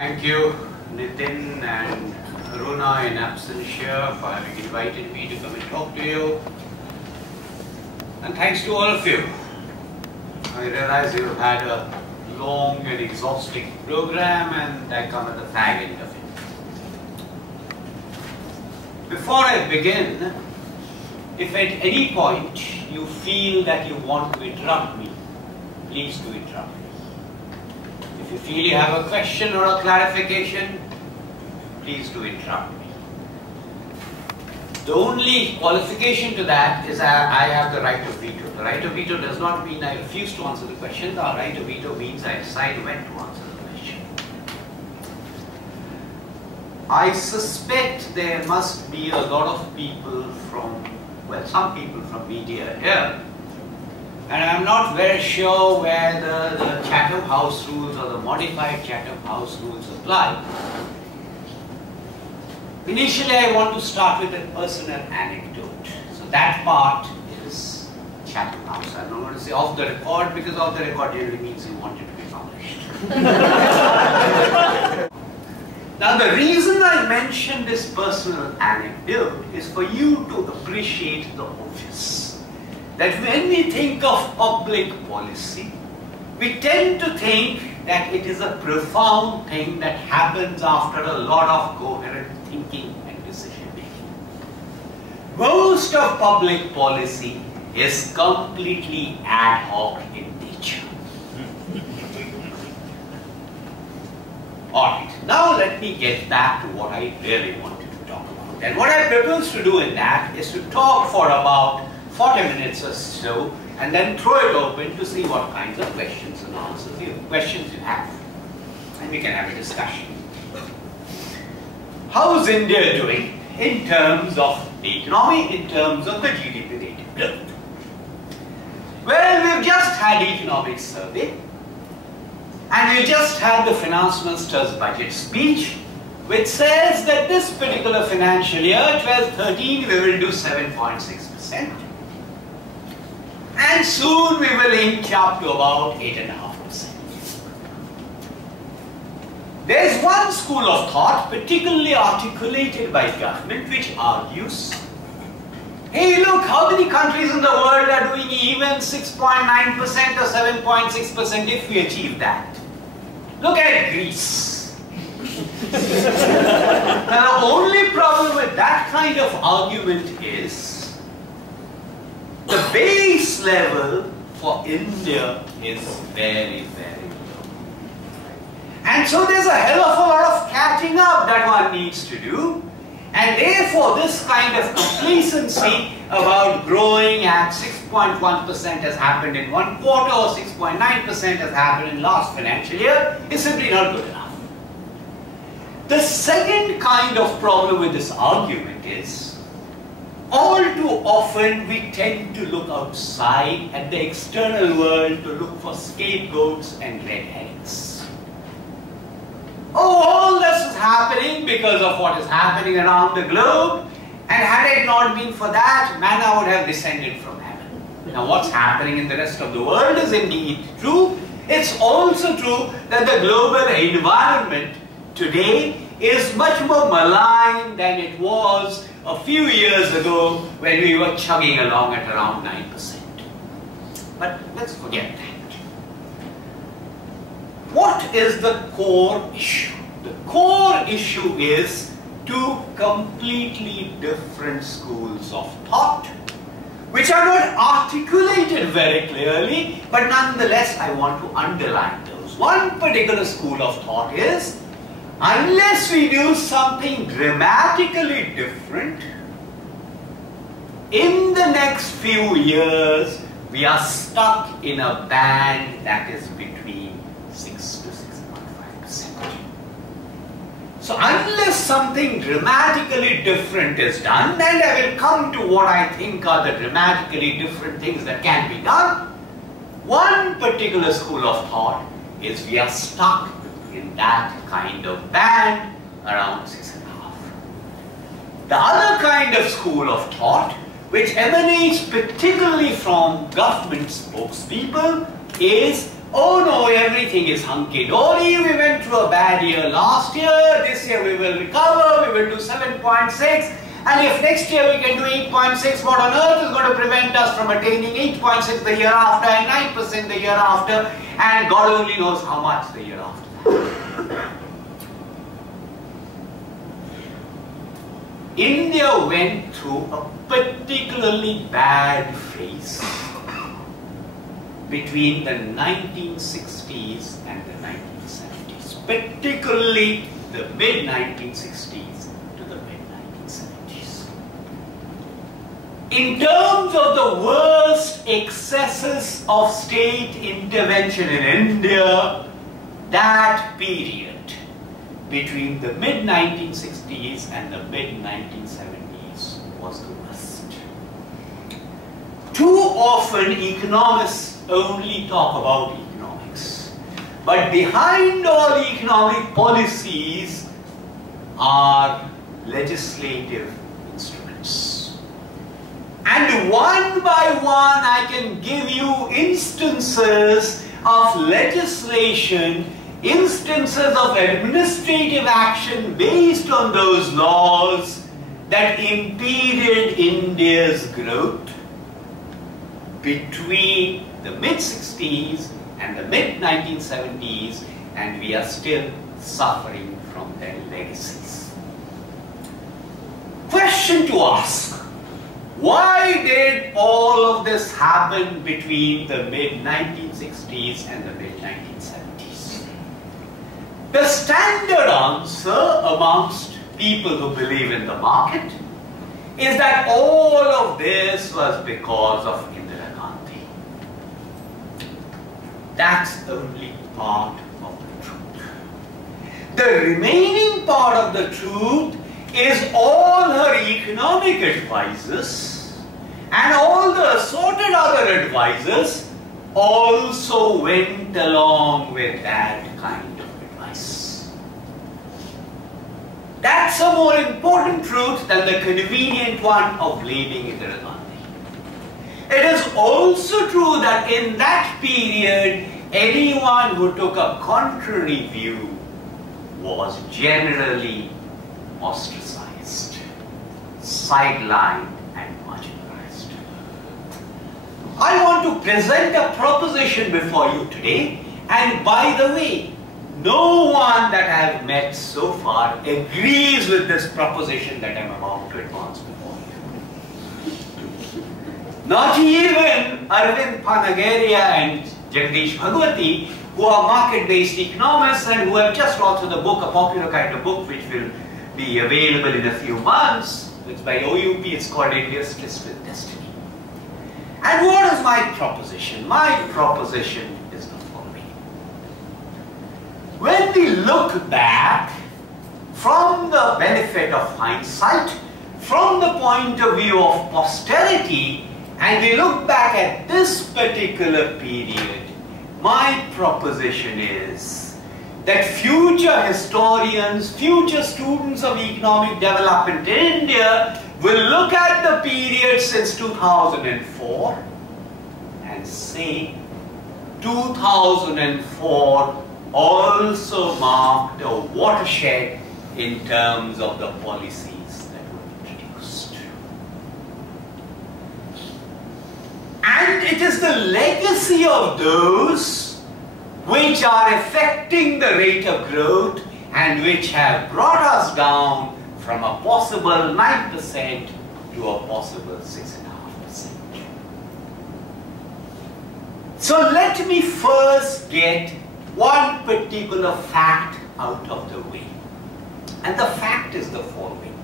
Thank you, Nitin and Aruna in absentia for having invited me to come and talk to you. And thanks to all of you. I realize you've had a long and exhausting program and I come at the fag end of it. Before I begin, if at any point you feel that you want to interrupt me, please do interrupt me. If you feel you have a question or a clarification, please do interrupt me. The only qualification to that is that I have the right of veto. The right of veto does not mean I refuse to answer the question. The right of veto means I decide when to answer the question. I suspect there must be a lot of people from, well, some people from media here. And I'm not very sure whether the Chatham House rules or the modified Chatham House rules apply. Initially, I want to start with a personal anecdote. So that part is Chatham House. I'm not going to say off the record because off the record generally means you want it to be published. Now, the reason I mention this personal anecdote is for you to appreciate the obvious. That when we think of public policy, we tend to think that it is a profound thing that happens after a lot of coherent thinking and decision making. Most of public policy is completely ad hoc in nature. Alright, now let me get back to what I really wanted to talk about. And what I propose to do in that is to talk for about 40 minutes or so, and then throw it open to see what kinds of questions and answers you have. And we can have a discussion. How is India doing in terms of the economy, in terms of the GDP rate of growth? Well, we've just had economic survey, and we just had the finance minister's budget speech, which says that this particular financial year, 12-13, we will do 7.6%. And soon we will inch up to about 8.5%. There is one school of thought, particularly articulated by government, which argues, hey look, how many countries in the world are doing even 6.9% or 7.6% if we achieve that? Look at Greece. Now the only problem with that kind of argument is, the base level for India is very, very low. And so there's a hell of a lot of catching up that one needs to do. And therefore this kind of complacency about growing at 6.1% has happened in one quarter or 6.9% has happened in last financial year is simply not good enough. The second kind of problem with this argument is, all too often we tend to look outside at the external world to look for scapegoats and red herrings. Oh, all this is happening because of what is happening around the globe, and had it not been for that, manna would have descended from heaven. Now what's happening in the rest of the world is indeed true. It's also true that the global environment today is much more malign than it was a few years ago when we were chugging along at around 9%. But let's forget that. What is the core issue? The core issue is two completely different schools of thought, which are not articulated very clearly, but nonetheless I want to underline those. One particular school of thought is, unless we do something dramatically different, in the next few years, we are stuck in a band that is between 6 to 6.5%. So unless something dramatically different is done, and I will come to what I think are the dramatically different things that can be done, one particular school of thought is we are stuck in that kind of band around 6.5. The other kind of school of thought, which emanates particularly from government spokespeople, is oh no, everything is hunky-dory, we went through a bad year last year, this year we will recover, we will do 7.6, and if next year we can do 8.6, what on earth is going to prevent us from attaining 8.6 the year after and 9% the year after, and God only knows how much the year after that. India went through a particularly bad phase between the 1960s and the 1970s, particularly the mid-1960s to the mid-1970s. In terms of the worst excesses of state intervention in India, that period between the mid-1960s and the mid-1970s was the worst. Too often economists only talk about economics, but behind all economic policies are legislative instruments. And one by one I can give you instances of legislation, instances of administrative action based on those laws that impeded India's growth between the mid-60s and the mid-1970s, and we are still suffering from their legacies. Question to ask: why did all of this happen between the mid-1960s and the mid-1970s? The standard answer amongst people who believe in the market is that all of this was because of Indira Gandhi. That's only part of the truth. The remaining part of the truth is all her economic advisors and all the assorted other advisors also went along with that kind of advice. That's a more important truth than the convenient one of blaming Indira Gandhi. It is also true that in that period, anyone who took a contrary view was generally ostracized, sidelined, and marginalized. I want to present a proposition before you today, and by the way, no one that I have met so far agrees with this proposition that I am about to advance before you. Not even Arvind Panagaria and Jagdish Bhagwati, who are market-based economists and who have just authored a book, a popular kind of book, which will be available in a few months. It's by OUP, it's called India's Tryst with Destiny. And what is my proposition? My proposition is the following. When we look back from the benefit of hindsight, from the point of view of posterity, and we look back at this particular period, my proposition is that future historians, future students of economic development in India will look at the period since 2004 and say 2004 also marked a watershed in terms of the policies that were introduced. And it is the legacy of those which are affecting the rate of growth and which have brought us down from a possible 9% to a possible 6.5%. So let me first get one particular fact out of the way. And the fact is the following.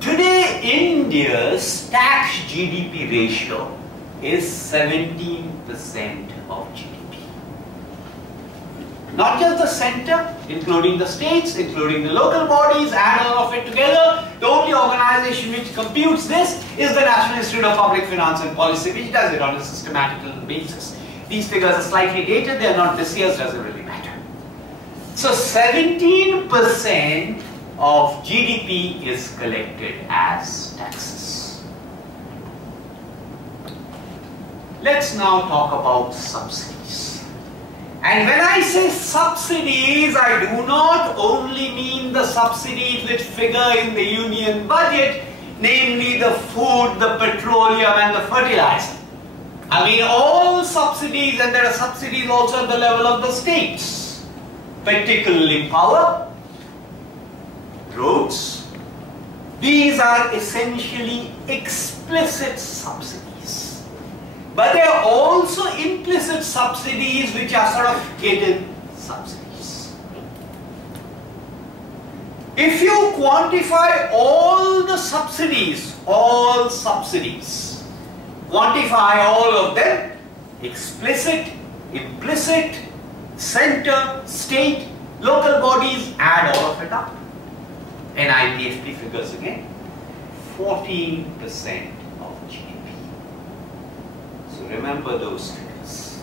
Today, India's tax GDP ratio is 17% of GDP. Not just the center, including the states, including the local bodies, add all of it together. The only organization which computes this is the National Institute of Public Finance and Policy, which does it on a systematical basis. These figures are slightly dated, they are not this year's, doesn't really matter. So 17% of GDP is collected as taxes. Let's now talk about subsidies. And when I say subsidies, I do not only mean the subsidies which figure in the union budget, namely the food, the petroleum and the fertilizer. I mean all subsidies, and there are subsidies also at the level of the states, particularly power, roads. These are essentially explicit subsidies. But there are also implicit subsidies which are sort of hidden subsidies. If you quantify all the subsidies, quantify all of them, explicit, implicit, center, state, local bodies, add all of it up. NIPFP figures again, 14% of GDP. So remember those figures.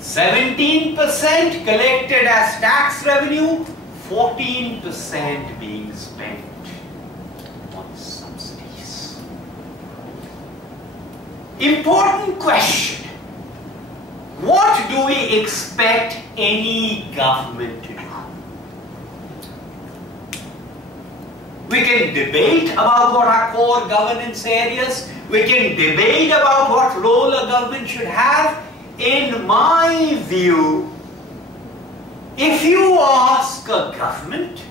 17% collected as tax revenue, 14% being spent on subsidies. Important question. What do we expect any government to do? We can debate about what are core governance areas. We can debate about what role a government should have. In my view, if you ask a government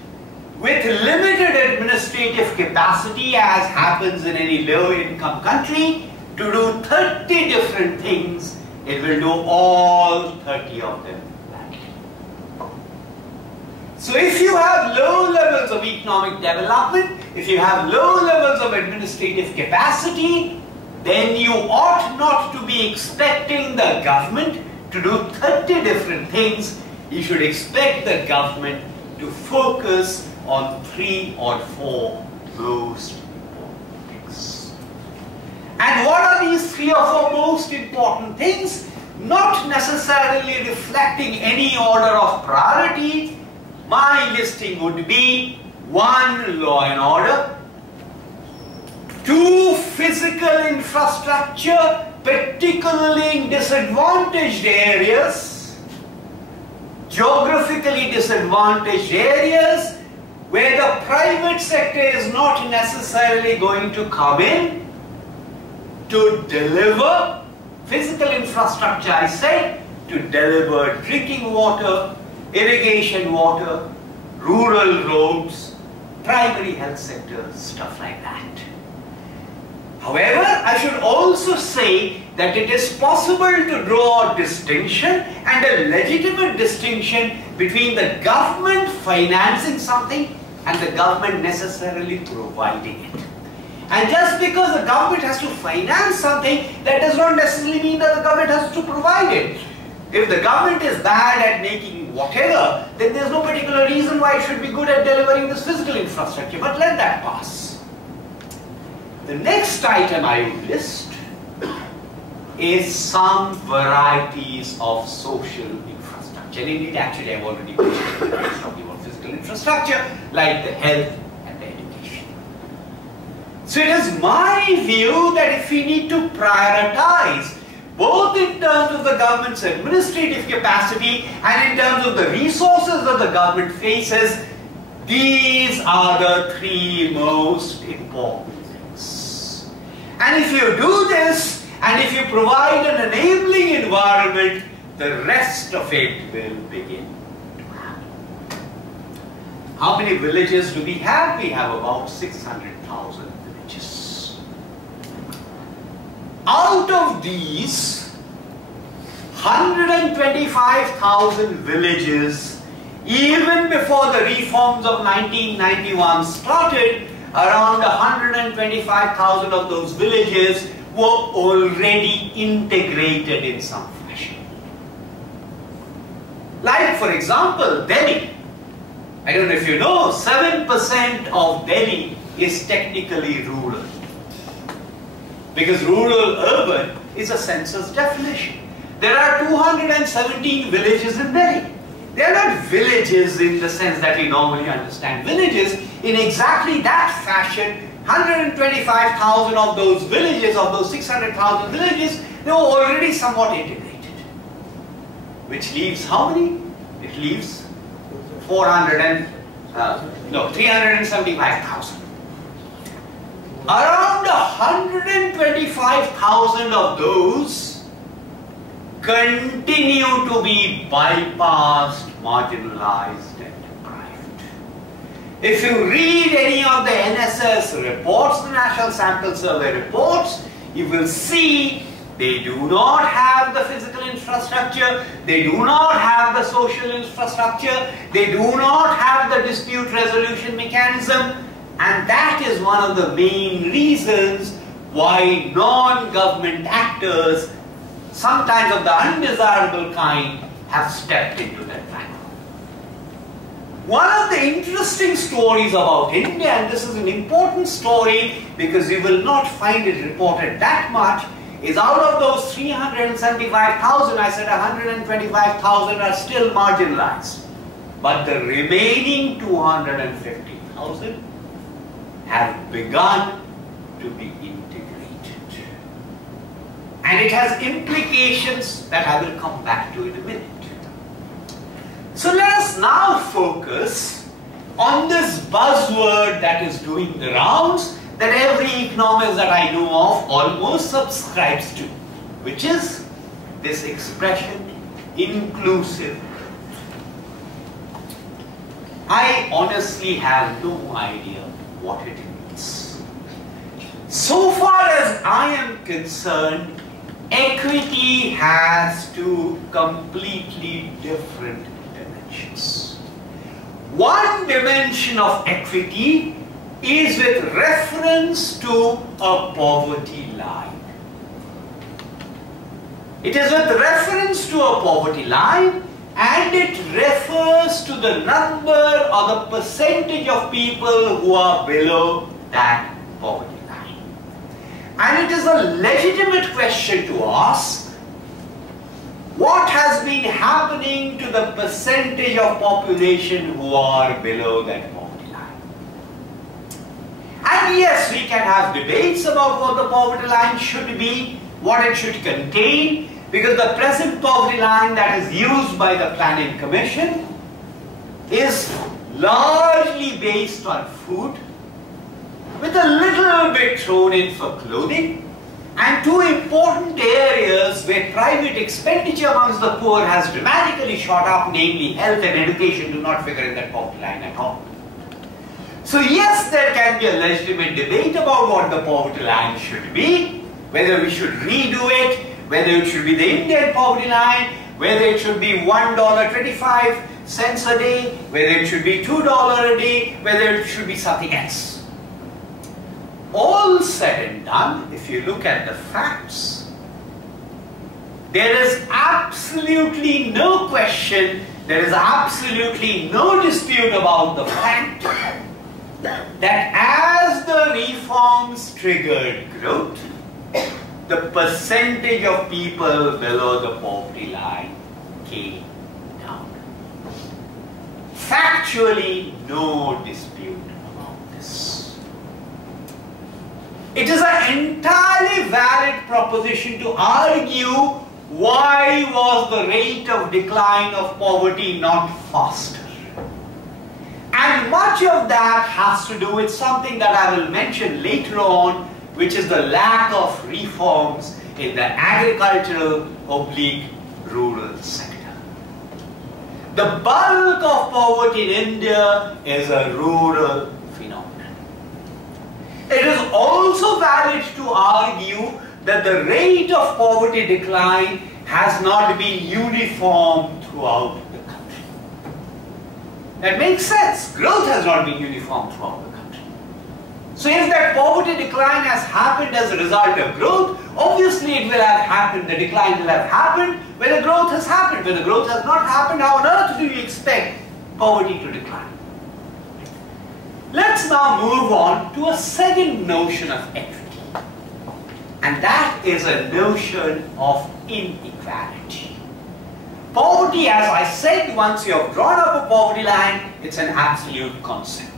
with limited administrative capacity, as happens in any low-income country, to do 30 different things, it will do all 30 of them. So if you have low levels of economic development, if you have low levels of administrative capacity, then you ought not to be expecting the government to do 30 different things. You should expect the government to focus on 3 or 4 most important things. And what are these 3 or 4 most important things? Not necessarily reflecting any order of priority. My listing would be 1. Law and order, 2. Physical infrastructure, particularly in disadvantaged areas, geographically disadvantaged areas, where the private sector is not necessarily going to come in to deliver physical infrastructure, I said, to deliver drinking water, irrigation water, rural roads, primary health sector, stuff like that. However, I should also say that it is possible to draw a distinction, and a legitimate distinction, between the government financing something and the government necessarily providing it. And just because the government has to finance something, that does not necessarily mean that the government has to provide it. If the government is bad at making whatever, then there is no particular reason why it should be good at delivering this physical infrastructure. But let that pass. The next item I would list is some varieties of social infrastructure. And indeed, actually, I've already mentioned talking about physical infrastructure, like the health and the education. So it is my view that if we need to prioritize, both in terms of the government's administrative capacity and in terms of the resources that the government faces, these are the 3 most important things. And if you do this, and if you provide an enabling environment, the rest of it will begin to happen. How many villages do we have? We have about 600,000 villages. Out of these, 125,000 villages, even before the reforms of 1991 started, around 125,000 of those villages were already integrated in some fashion. Like, for example, Delhi. I don't know if you know, 7% of Delhi is technically rural. Because rural-urban is a census definition. There are 217 villages in Delhi. They are not villages in the sense that we normally understand villages. In exactly that fashion, 125,000 of those villages, of those 600,000 villages, they were already somewhat integrated. which leaves how many? It leaves 375,000. Around 125,000 of those continue to be bypassed, marginalized and deprived. If you read any of the NSS reports, the National Sample Survey reports, you will see they do not have the physical infrastructure, they do not have the social infrastructure, they do not have the dispute resolution mechanism, and that is one of the main reasons why non-government actors, sometimes of the undesirable kind, have stepped into that battle. One of the interesting stories about India, and this is an important story because you will not find it reported that much, is out of those 375,000, I said 125,000 are still marginalized. But the remaining 250,000 have begun to be integrated. And it has implications that I will come back to in a minute. So let us now focus on this buzzword that is doing the rounds, that every economist that I know of almost subscribes to, which is this expression, inclusive. I honestly have no idea what it means. So far as I am concerned, equity has two completely different dimensions. One dimension of equity is with reference to a poverty line. It is with reference to a poverty line, and it refers to the number or the percentage of people who are below that poverty line. And it is a legitimate question to ask, what has been happening to the percentage of population who are below that poverty line? And yes, we can have debates about what the poverty line should be, what it should contain, because the present poverty line that is used by the Planning Commission is largely based on food, with a little bit thrown in for clothing, and two important areas where private expenditure amongst the poor has dramatically shot up, namely health and education, do not figure in that poverty line at all. So yes, there can be a legitimate debate about what the poverty line should be, whether we should redo it, whether it should be the Indian poverty line, whether it should be $1.25 a day, whether it should be $2 a day, whether it should be something else. All said and done, if you look at the facts, there is absolutely no question, there is absolutely no dispute about the fact that as the reforms triggered growth, the percentage of people below the poverty line came down. Factually, no dispute about this. It is an entirely valid proposition to argue why was the rate of decline of poverty not faster. And much of that has to do with something that I will mention later on, which is the lack of reforms in the agricultural/rural sector. The bulk of poverty in India is a rural phenomenon. It is also valid to argue that the rate of poverty decline has not been uniform throughout the country. That makes sense. Growth has not been uniform throughout the country. So if that poverty decline has happened as a result of growth, obviously it will have happened, the decline will have happened when the growth has happened. When the growth has not happened, how on earth do you expect poverty to decline? Let's now move on to a second notion of equity, and that is a notion of inequality. Poverty, as I said, once you have drawn up a poverty line, it's an absolute concept.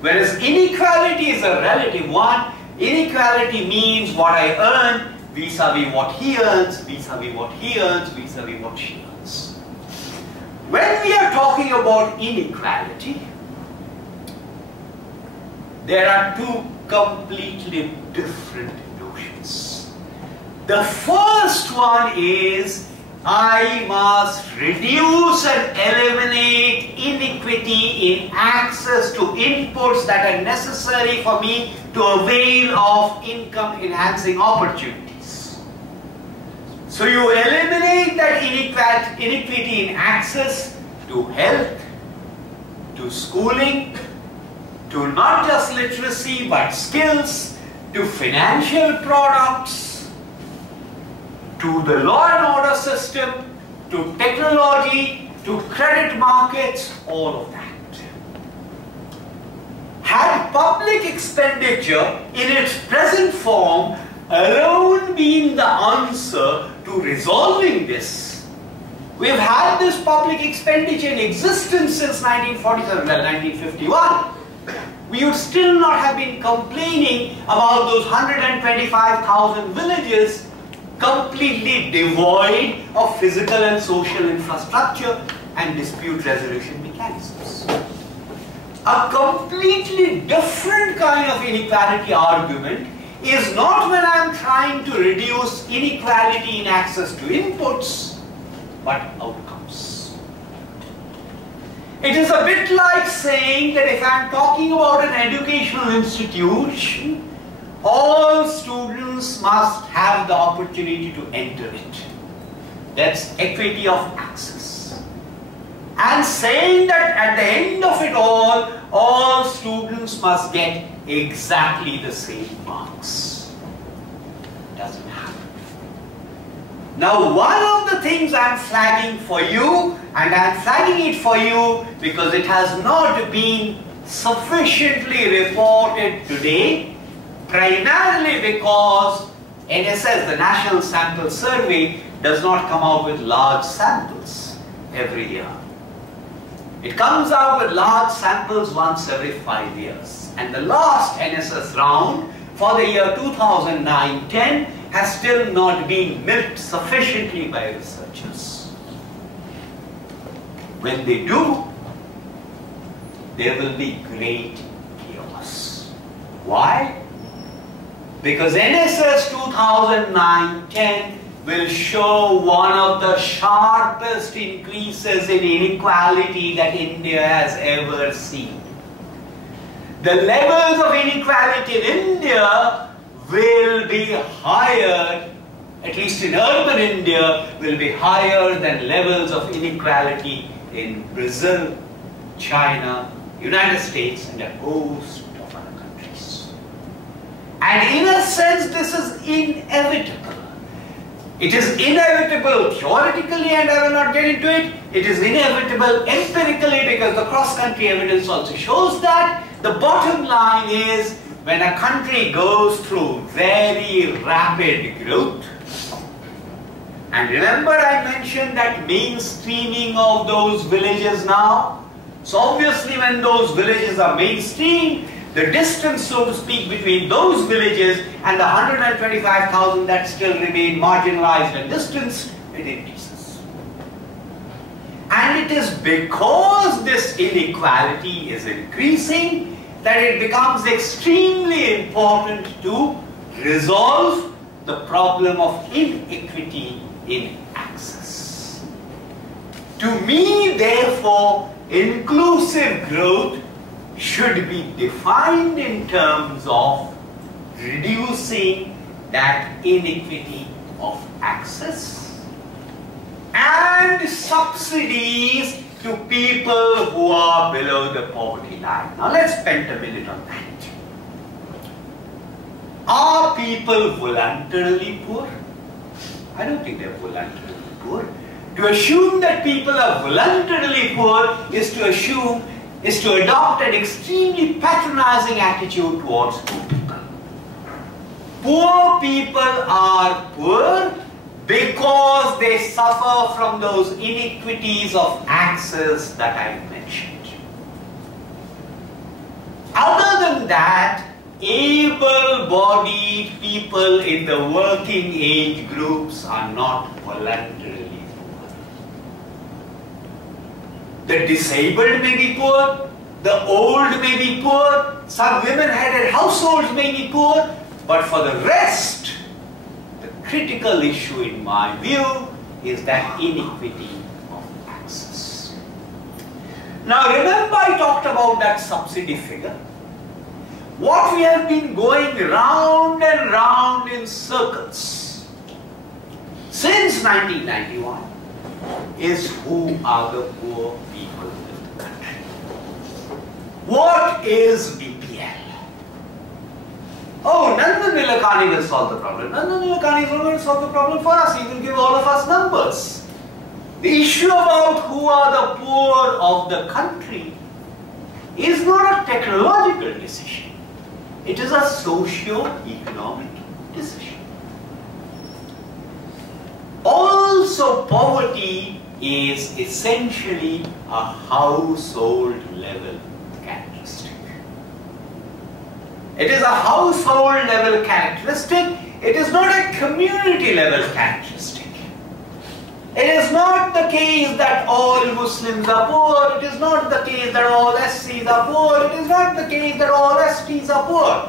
Whereas inequality is a relative one. Inequality means what I earn vis-a-vis what he earns, vis-a-vis what he earns, vis-a-vis what she earns. When we are talking about inequality, there are two completely different notions. The first one is I must reduce and eliminate inequity in access to inputs that are necessary for me to avail of income enhancing opportunities. So you eliminate that inequity in access to health, to schooling, to not just literacy but skills, to financial products, to the law and order system, to technology, to credit markets, all of that. Had public expenditure in its present form alone been the answer to resolving this, we've had this public expenditure in existence since 1947, well, 1951. We would still not have been complaining about those 125,000 villages completely devoid of physical and social infrastructure and dispute resolution mechanisms. A completely different kind of inequality argument is not when I am trying to reduce inequality in access to inputs, but outcomes. It is a bit like saying that if I am talking about an educational institution, all students must have the opportunity to enter it. That's equity of access. And saying that at the end of it all students must get exactly the same marks. Doesn't happen. Now, one of the things I am flagging for you, and I am flagging it for you because it has not been sufficiently reported today, primarily because NSS, the National Sample Survey, does not come out with large samples every year. It comes out with large samples once every 5 years. And the last NSS round for the year 2009-10 has still not been milked sufficiently by researchers. When they do, there will be great chaos. Why? Because NSS 2009-10 will show one of the sharpest increases in inequality that India has ever seen. The levels of inequality in India will be higher, at least in urban India, will be higher than levels of inequality in Brazil, China, United States, and a host of other countries. And in a sense, this is inevitable. It is inevitable theoretically, and I will not get into it. It is inevitable empirically because the cross-country evidence also shows that. The bottom line is, when a country goes through very rapid growth, and remember I mentioned that mainstreaming of those villages now. So obviously when those villages are mainstreamed, the distance, so to speak, between those villages and the 125,000 that still remain marginalized and distanced, it increases. And it is because this inequality is increasing that it becomes extremely important to resolve the problem of inequity in access. To me, therefore, inclusive growth should be defined in terms of reducing that inequity of access and subsidies to people who are below the poverty line. Now let's spend a minute on that. Are people voluntarily poor? I don't think they're voluntarily poor. To assume that people are voluntarily poor is to adopt an extremely patronizing attitude towards poor people. Poor people are poor because they suffer from those inequities of access that I mentioned. Other than that, able-bodied people in the working age groups are not voluntarily poor. The disabled may be poor, the old may be poor, some women-headed households may be poor, but for the rest, the critical issue in my view is that inequity of access. Now remember I talked about that subsidy figure. What we have been going round and round in circles since 1991 is who are the poor people in the country. What is BPL? Oh, Nandan Nilekani will solve the problem. Nandan Nilekani is not going to solve the problem for us. He will give all of us numbers. The issue about who are the poor of the country is not a technological decision. It is a socio-economic decision. Also, poverty is essentially a household level characteristic. It is a household level characteristic. It is not a community level characteristic. It is not the case that all Muslims are poor. It is not the case that all SCs are poor. It is not the case that all STs are poor.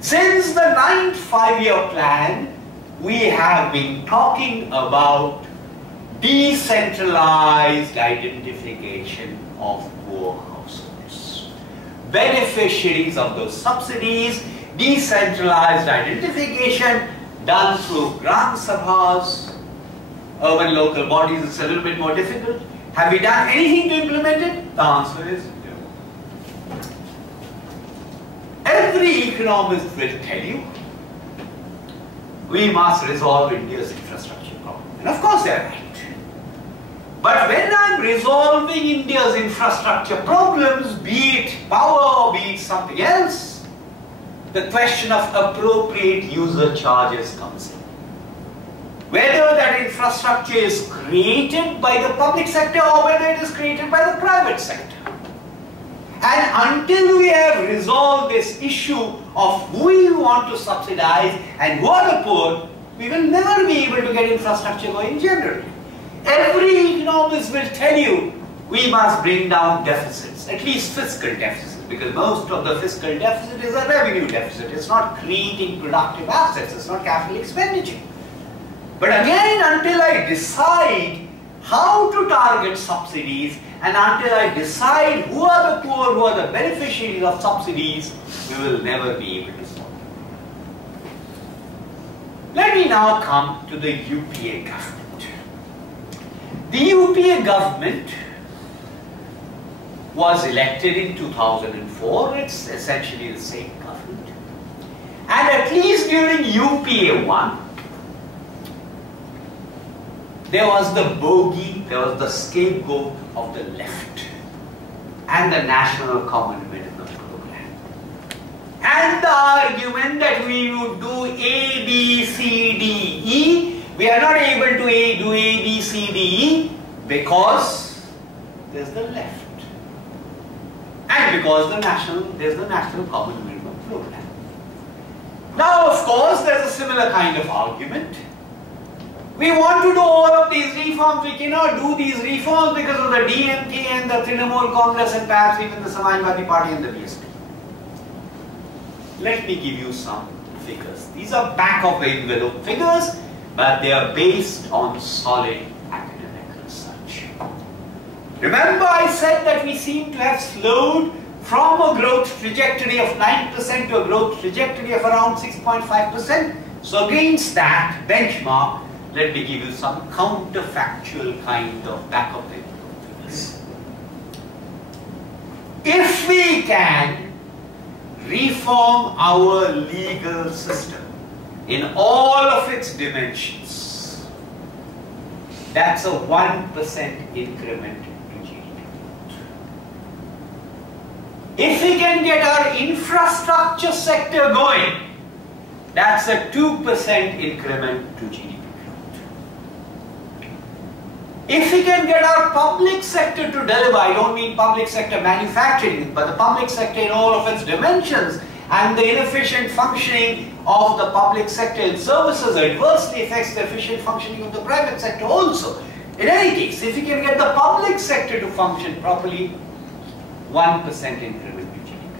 Since the 9th five-year plan, we have been talking about decentralized identification of poor households. Beneficiaries of those subsidies, decentralized identification done through Gram Sabhas, urban local bodies. It's a little bit more difficult. Have we done anything to implement it? The answer is no. Every economist will tell you we must resolve India's infrastructure problem. And of course they are right. But when I'm resolving India's infrastructure problems, be it power or be it something else, the question of appropriate user charges comes in. Whether that infrastructure is created by the public sector or whether it is created by the private sector. And until we have resolved this issue of who we want to subsidize and who are the poor, we will never be able to get infrastructure going generally. Every economist will tell you we must bring down deficits, at least fiscal deficits, because most of the fiscal deficit is a revenue deficit. It's not creating productive assets, it's not capital expenditure. But again, until I decide how to target subsidies and until I decide who are the poor, who are the beneficiaries of subsidies, we will never be able to solve it. Let me now come to the UPA government. The UPA government was elected in 2004. It's essentially the same government. And at least during UPA 1, there was the bogey, there was the scapegoat of the left and the National Common Minimum Program. And the argument that we would do A, B, C, D, E, we are not able to do A, B, C, D, E because there's the left. And because there's the National Common Minimum Program. Now, of course, there's a similar kind of argument. We want to do all of these reforms. We cannot do these reforms because of the DMK and the Trinamool Congress and perhaps even the Samajwadi Party and the BSP. Let me give you some figures. These are back of the envelope figures, but they are based on solid academic research. Remember I said that we seem to have slowed from a growth trajectory of 9% to a growth trajectory of around 6.5%. So against that benchmark, let me give you some counterfactual kind of back of the envelope figures. If we can reform our legal system in all of its dimensions, that's a 1% increment to GDP growth. If we can get our infrastructure sector going, that's a 2% increment to GDP growth. If we can get our public sector to deliver, I don't mean public sector manufacturing, but the public sector in all of its dimensions, and the inefficient functioning of the public sector in services adversely affects the efficient functioning of the private sector also. In any case, if you can get the public sector to function properly, 1% increment in GDP.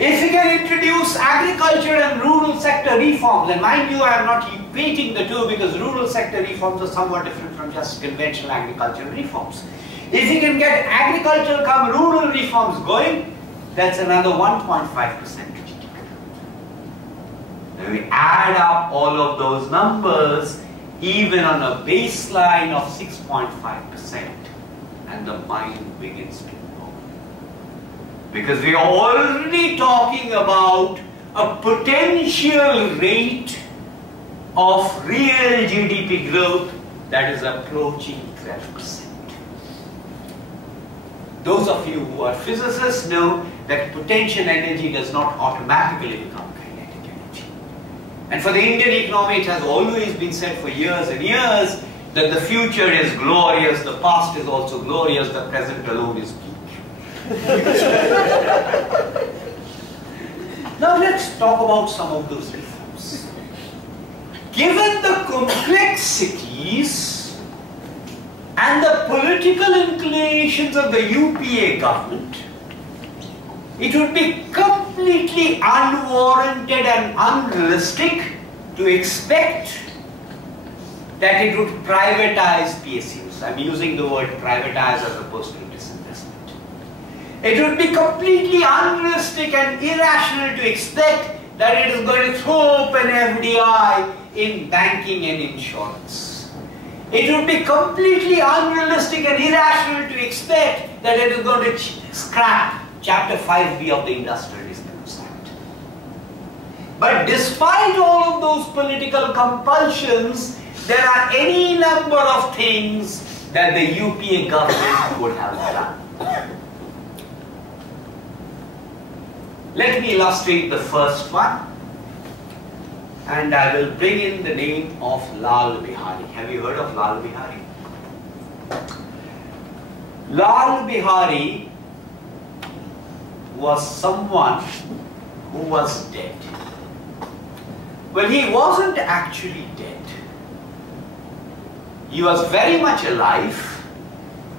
If you can introduce agriculture and rural sector reforms, and mind you, I am not equating the two because rural sector reforms are somewhat different from just conventional agricultural reforms. If you can get agricultural come rural reforms going, that's another 1.5%. When we add up all of those numbers, even on a baseline of 6.5%, and the mind begins to grow. Because we are already talking about a potential rate of real GDP growth that is approaching 12%. Those of you who are physicists know that potential energy does not automatically become kinetic energy. And for the Indian economy, it has always been said for years and years that the future is glorious, the past is also glorious, the present alone is bleak. Now let's talk about some of those reforms. Given the complexities and the political inclinations of the UPA government, it would be completely unwarranted and unrealistic to expect that it would privatize PSUs. I'm using the word privatize as opposed to disinvestment. It would be completely unrealistic and irrational to expect that it is going to throw open FDI in banking and insurance. It would be completely unrealistic and irrational to expect that it is going to scrap Chapter 5B of the Industrial Disputes Act. But despite all of those political compulsions, there are any number of things that the UPA government would have done. Let me illustrate the first one. And I will bring in the name of Lal Bihari. Have you heard of Lal Bihari? Lal Bihari was someone who was dead. Well, he wasn't actually dead. He was very much alive,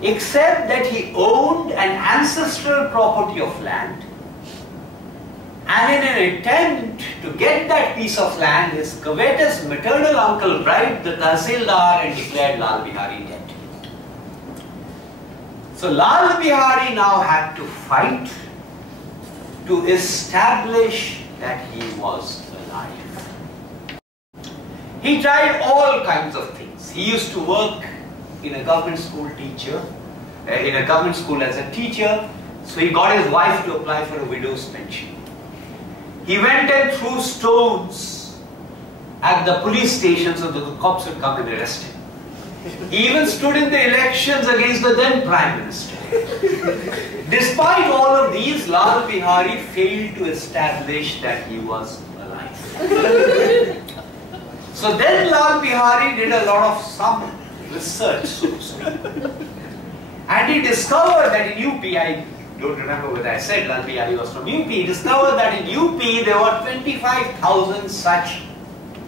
except that he owned an ancestral property of land. And in an attempt to get that piece of land, his covetous maternal uncle bribed the Tahsildar and declared Lal Bihari dead. So Lal Bihari now had to fight to establish that he was alive. He tried all kinds of things. He used to work in a government school as a teacher, so he got his wife to apply for a widow's pension. He went and threw stones at the police station so that the cops would come and arrest him. He even stood in the elections against the then Prime Minister. Despite all of these, Lal Bihari failed to establish that he was alive. So then Lal Bihari did a lot of some research, so to speak. And he discovered that in UP, I don't remember whether I said Lal Bihari was from UP, he discovered that in UP there were 25,000 such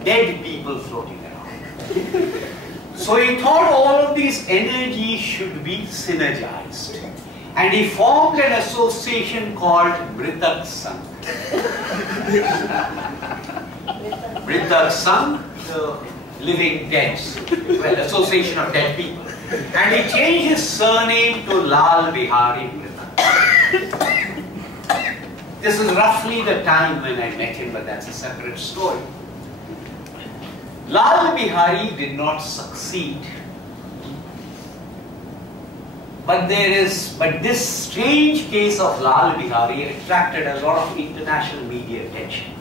dead people floating around. So he thought all of these energies should be synergized. And he formed an association called Mritak Sangh. Mritak Sangh, the living dead, well, association of dead people. And he changed his surname to Lal Bihari Mritak. This is roughly the time when I met him, but that's a separate story. Lal Bihari did not succeed. But this strange case of Lal Bihari attracted a lot of international media attention.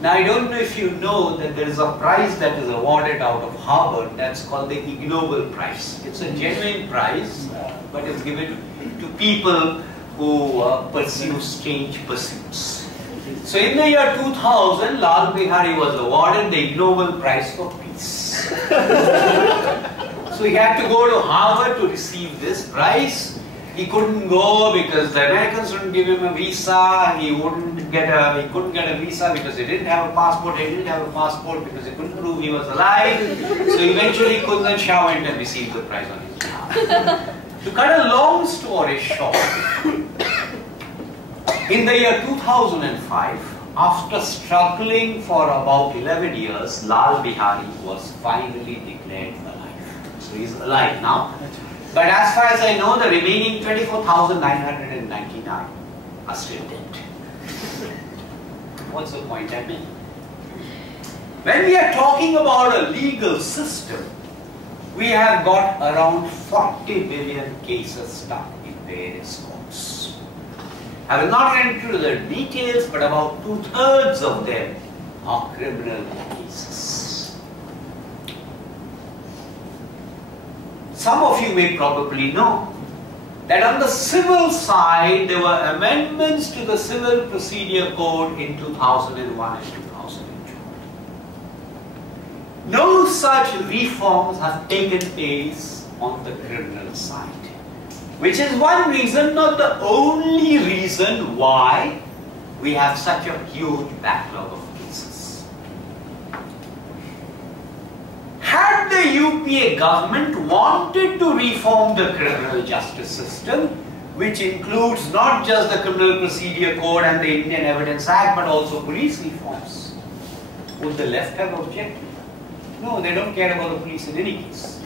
Now I don't know if you know that there is a prize that is awarded out of Harvard that's called the Ig Nobel Prize. It's a genuine prize, but it's given to people who pursue strange pursuits. So in the year 2000, Lal Bihari was awarded the Ig Nobel Prize for Peace. So he had to go to Harvard to receive this prize. He couldn't go because the Americans wouldn't give him a visa. He couldn't get a visa because he didn't have a passport. He didn't have a passport because he couldn't prove he was alive. So eventually Kundan Shah went and received the prize on his behalf. To cut a long story short, in the year 2005, after struggling for about 11 years, Lal Bihari was finally declared alive. So he's alive now. But as far as I know, the remaining 24,999 are still dead. What's the point I mean? When we are talking about a legal system, we have got around 40 billion cases stuck in various courts. I will not get into the details, but about 2/3 of them are criminal cases. Some of you may probably know that on the civil side, there were amendments to the Civil Procedure Code in 2001 and 2002. No such reforms have taken place on the criminal side, which is one reason, not the only reason, why we have such a huge backlog of cases. Had the UPA government wanted to reform the criminal justice system, which includes not just the Criminal Procedure Code and the Indian Evidence Act, but also police reforms, would the left have objected? No, they don't care about the police in any case.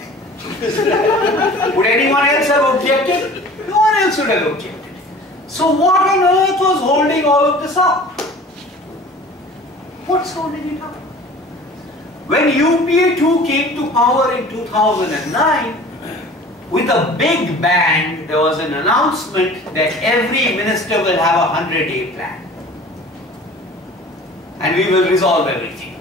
Would anyone else have objected? No one else would have objected. So what on earth was holding all of this up? What's holding it up? When UPA 2 came to power in 2009, with a big bang, there was an announcement that every minister will have a 100-day plan. And we will resolve everything.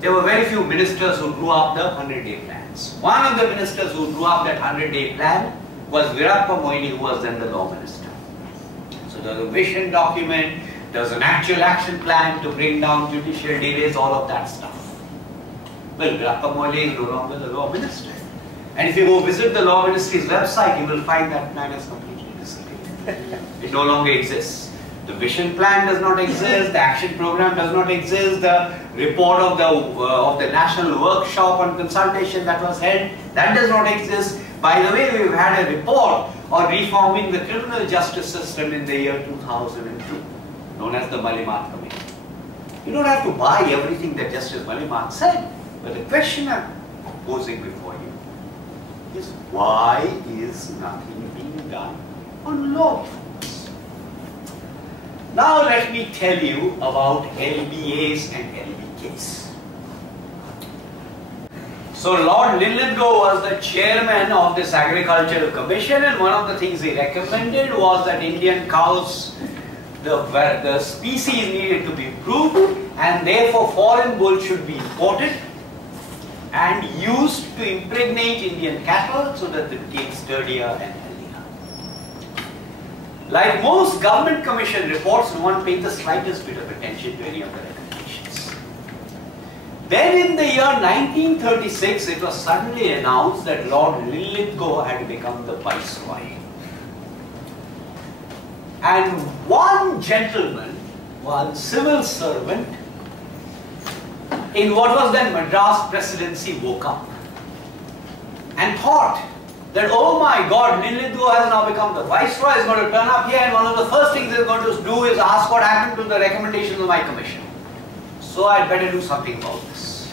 There were very few ministers who drew up the 100-day plans. One of the ministers who drew up that 100-day plan was Virappa Moili, who was then the law minister. So there was a vision document, there was an actual action plan to bring down judicial delays, all of that stuff. Well, Virappa Moili is no longer the law minister. And if you go visit the law ministry's website, you will find that plan has completely disappeared. It no longer exists. The vision plan does not exist, the action program does not exist, the report of the national workshop on consultation that was held, that does not exist. By the way, we've had a report on reforming the criminal justice system in the year 2002, known as the Malimat Committee. You don't have to buy everything that Justice Malimat said, but the question I'm posing before you is, why is nothing being done on law reforms? Now let me tell you about LBAs and LBKs. So Lord Linlithgow was the chairman of this agricultural commission, and one of the things he recommended was that Indian cows, the species needed to be improved, and therefore foreign wool should be imported and used to impregnate Indian cattle so that they became sturdier and healthier. Like most government commission reports, no one paid the slightest bit of attention to any of the recommendations. Then in the year 1936, it was suddenly announced that Lord Linlithgow had become the Viceroy. And one gentleman, one civil servant, in what was then Madras Presidency, woke up and thought that, oh my God, Linlithgow has now become the Viceroy, is going to turn up here, and one of the first things he's going to do is ask what happened to the recommendations of my commission. So I'd better do something about this.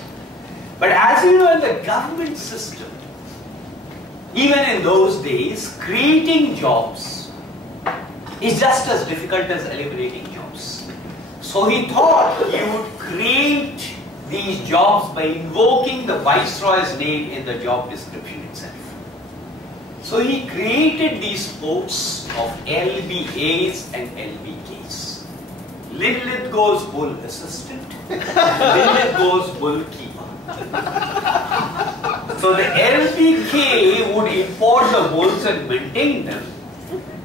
But as you know, in the government system, even in those days, creating jobs is just as difficult as eliminating jobs. So he thought he would create these jobs by invoking the Viceroy's name in the job description itself. So he created these posts of LBAs and LBKs. Linlithgow's bull assistant, Linlithgow's bull keeper. So the LBK would import the bulls and maintain them,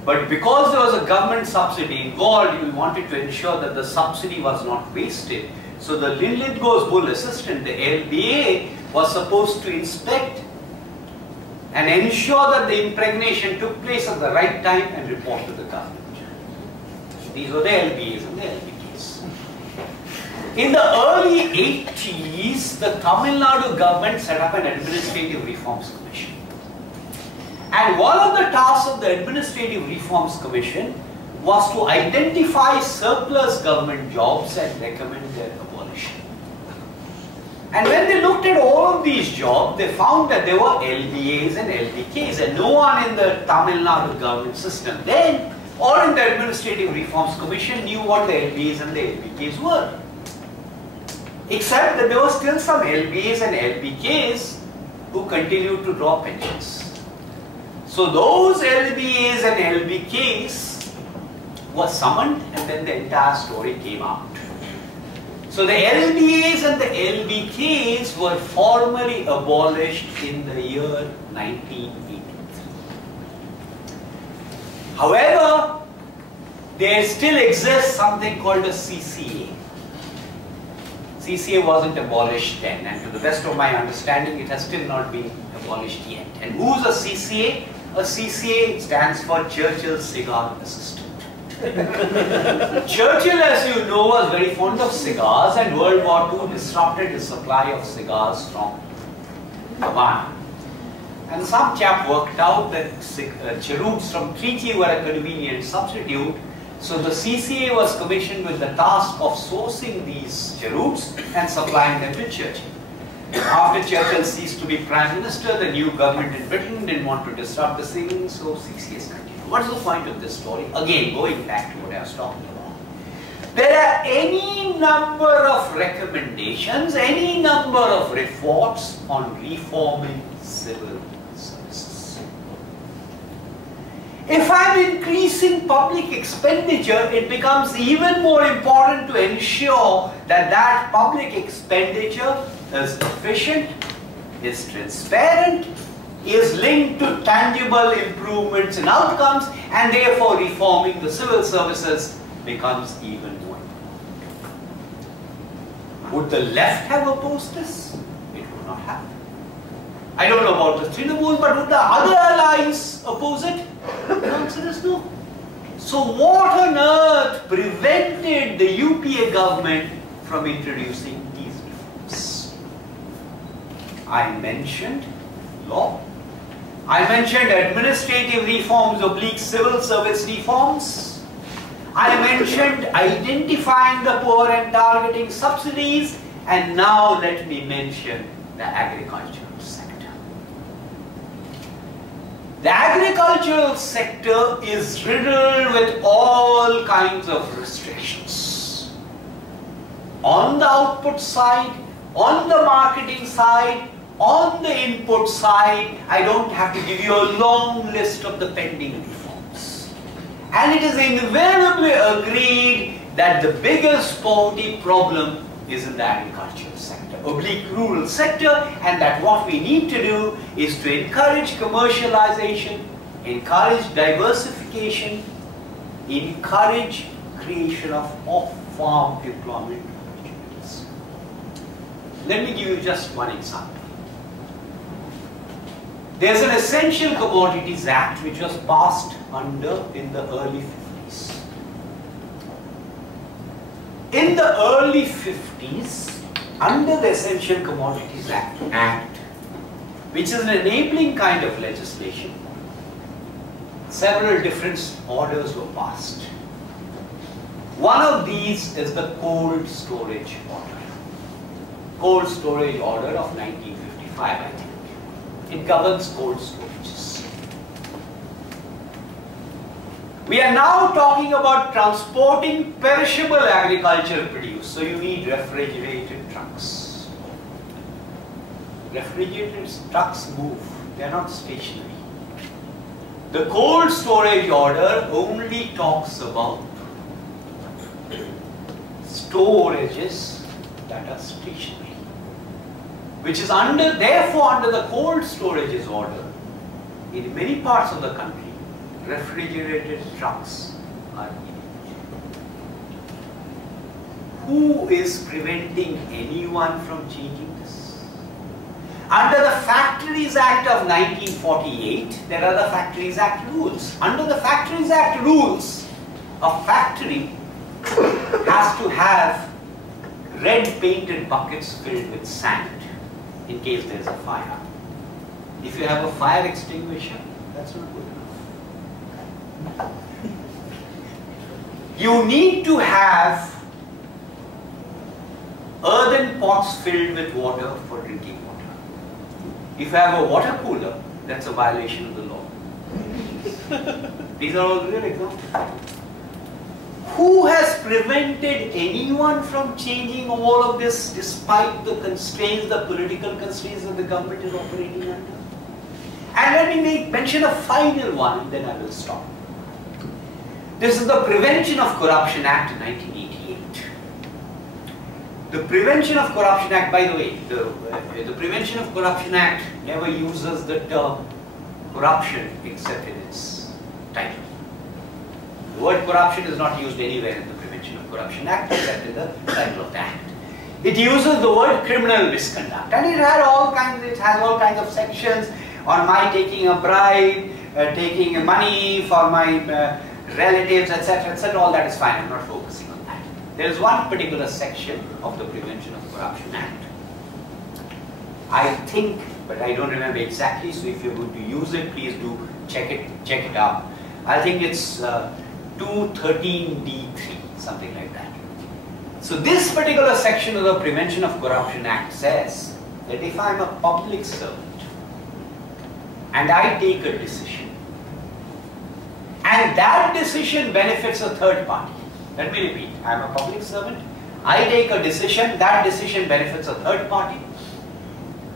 but because there was a government subsidy involved, we wanted to ensure that the subsidy was not wasted. So the Linlithgow's bull assistant, the LBA, was supposed to inspect and ensure that the impregnation took place at the right time and report to the government. These were the LBAs and the LBKs. In the early 80s, the Tamil Nadu government set up an Administrative Reforms Commission. And one of the tasks of the Administrative Reforms Commission was to identify surplus government jobs and recommend their abolition. And when they looked at all of these jobs, they found that there were LBAs and LBKs, and no one in the Tamil Nadu government system then or in the Administrative Reforms Commission knew what the LBAs and the LBKs were. Except that there were still some LBAs and LBKs who continued to draw pensions. So those LBAs and LBKs were summoned, and then the entire story came out. So the LBAs and the LBKs were formally abolished in the year 1983. However, there still exists something called a CCA. CCA wasn't abolished then, and to the best of my understanding, it has still not been abolished yet. And who's a CCA? A CCA stands for Churchill Cigar Assistant. Churchill, as you know, was very fond of cigars, and World War II disrupted the supply of cigars from Havana. And some chap worked out that cheroots from Trichy were a convenient substitute. So the CCA was commissioned with the task of sourcing these cheroots and supplying them to Churchill. After Churchill ceased to be Prime Minister, the new government in Britain didn't want to disrupt the scene, so CCAs continued. What is the point of this story? Again, going back to what I was talking about. There are any number of recommendations, any number of reports on reforming civil services. If I'm increasing public expenditure, it becomes even more important to ensure that that public expenditure is efficient, is transparent, is linked to tangible improvements in outcomes, and therefore reforming the civil services becomes even more important. Would the left have opposed this? It would not have. I don't know about the Trinamool, but would the other allies oppose it? The answer is no. So what on earth prevented the UPA government from introducing these reforms? I mentioned law. I mentioned administrative reforms / civil service reforms. I mentioned identifying the poor and targeting subsidies. And now let me mention the agricultural sector. The agricultural sector is riddled with all kinds of restrictions. On the output side, on the marketing side, on the input side, I don't have to give you a long list of the pending reforms. And it is invariably agreed that the biggest poverty problem is in the agricultural sector, / rural sector, and that what we need to do is to encourage commercialization, encourage diversification, encourage creation of off-farm employment opportunities. Let me give you just one example. There's an Essential Commodities Act which was passed in the early 50s. In the early 50s, under the Essential Commodities Act, which is an enabling kind of legislation, several different orders were passed. One of these is the Cold Storage Order. Cold Storage Order of 1955, I think. It governs cold storages. We are now talking about transporting perishable agricultural produce. So you need refrigerated trucks. Refrigerated trucks move. They are not stationary. The cold storage order only talks about storages that are stationary, which is therefore under the cold storages order, in many parts of the country, refrigerated trucks are illegal. Who is preventing anyone from changing this? Under the Factories Act of 1948, there are the Factories Act rules. Under the Factories Act rules, a factory has to have red painted buckets filled with sand in case there is a fire. If you have a fire extinguisher, that's not good enough. You need to have earthen pots filled with water for drinking water. If you have a water cooler, that's a violation of the law. These are all real examples. Who has prevented anyone from changing all of this despite the constraints, the political constraints that the government is operating under? And let me mention a final one, and then I will stop. This is the Prevention of Corruption Act 1988. The Prevention of Corruption Act, by the way, the Prevention of Corruption Act never uses the term corruption except in its title. The word corruption is not used anywhere in the Prevention of Corruption Act except in the title of the Act. It uses the word criminal misconduct, and it has all kinds of sections on my taking a bribe, taking money for my relatives, etc., all that is fine. I'm not focusing on that. There is one particular section of the Prevention of Corruption Act. I think, but I don't remember exactly, so if you're going to use it, please do check it out. I think it's 213D3, something like that. So this particular section of the Prevention of Corruption Act says that if I'm a public servant and I take a decision, and that decision benefits a third party. Let me repeat, I am a public servant, I take a decision, that decision benefits a third party,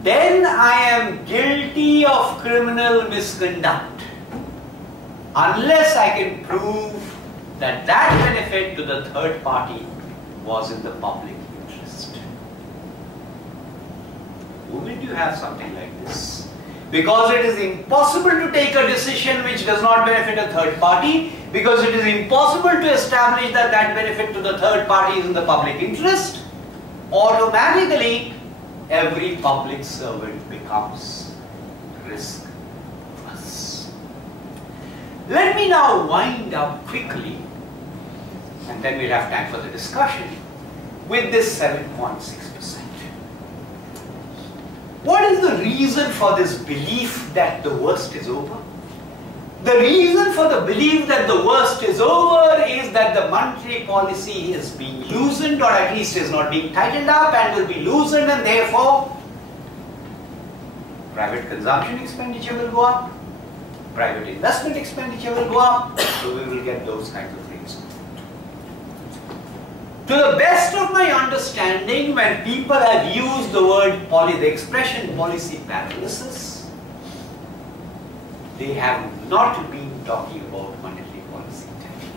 then I am guilty of criminal misconduct unless I can prove that that benefit to the third party was in the public interest. Wouldn't you have something like this? Because it is impossible to take a decision which does not benefit a third party, because it is impossible to establish that that benefit to the third party is in the public interest, automatically every public servant becomes risk-averse. Let me now wind up quickly, and then we'll have time for the discussion, with this 7.6%. What is the reason for this belief that the worst is over? The reason for the belief that the worst is over is that the monetary policy is being loosened, or at least is not being tightened up and will be loosened, and therefore private consumption expenditure will go up, private investment expenditure will go up, so we will get those kinds of things. To the best of my understanding, when people have used the word the expression policy paralysis, they have not been talking about monetary policy tightening.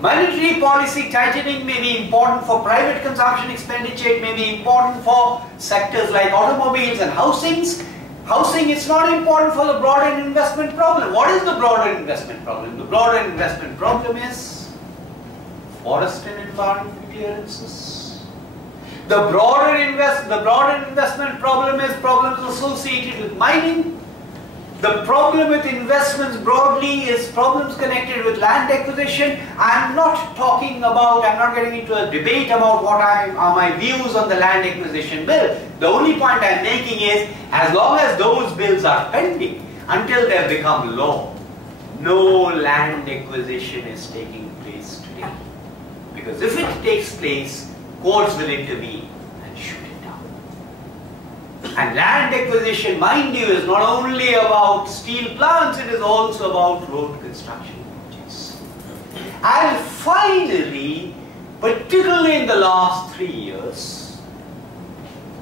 Monetary policy tightening may be important for private consumption expenditure, it may be important for sectors like automobiles and housings. Housing is not important for the broader investment problem. What is the broader investment problem? The broader investment problem is forest and environment clearances. The broader investment problem is problems associated with mining. The problem with investments broadly is problems connected with land acquisition. I'm not getting into a debate about what are my views on the land acquisition bill. The only point I'm making is, as long as those bills are pending, until they become law, no land acquisition is taking place today. Because if it takes place, courts will intervene and shoot it down. And land acquisition, mind you, is not only about steel plants, it is also about road construction projects. And finally, particularly in the last 3 years,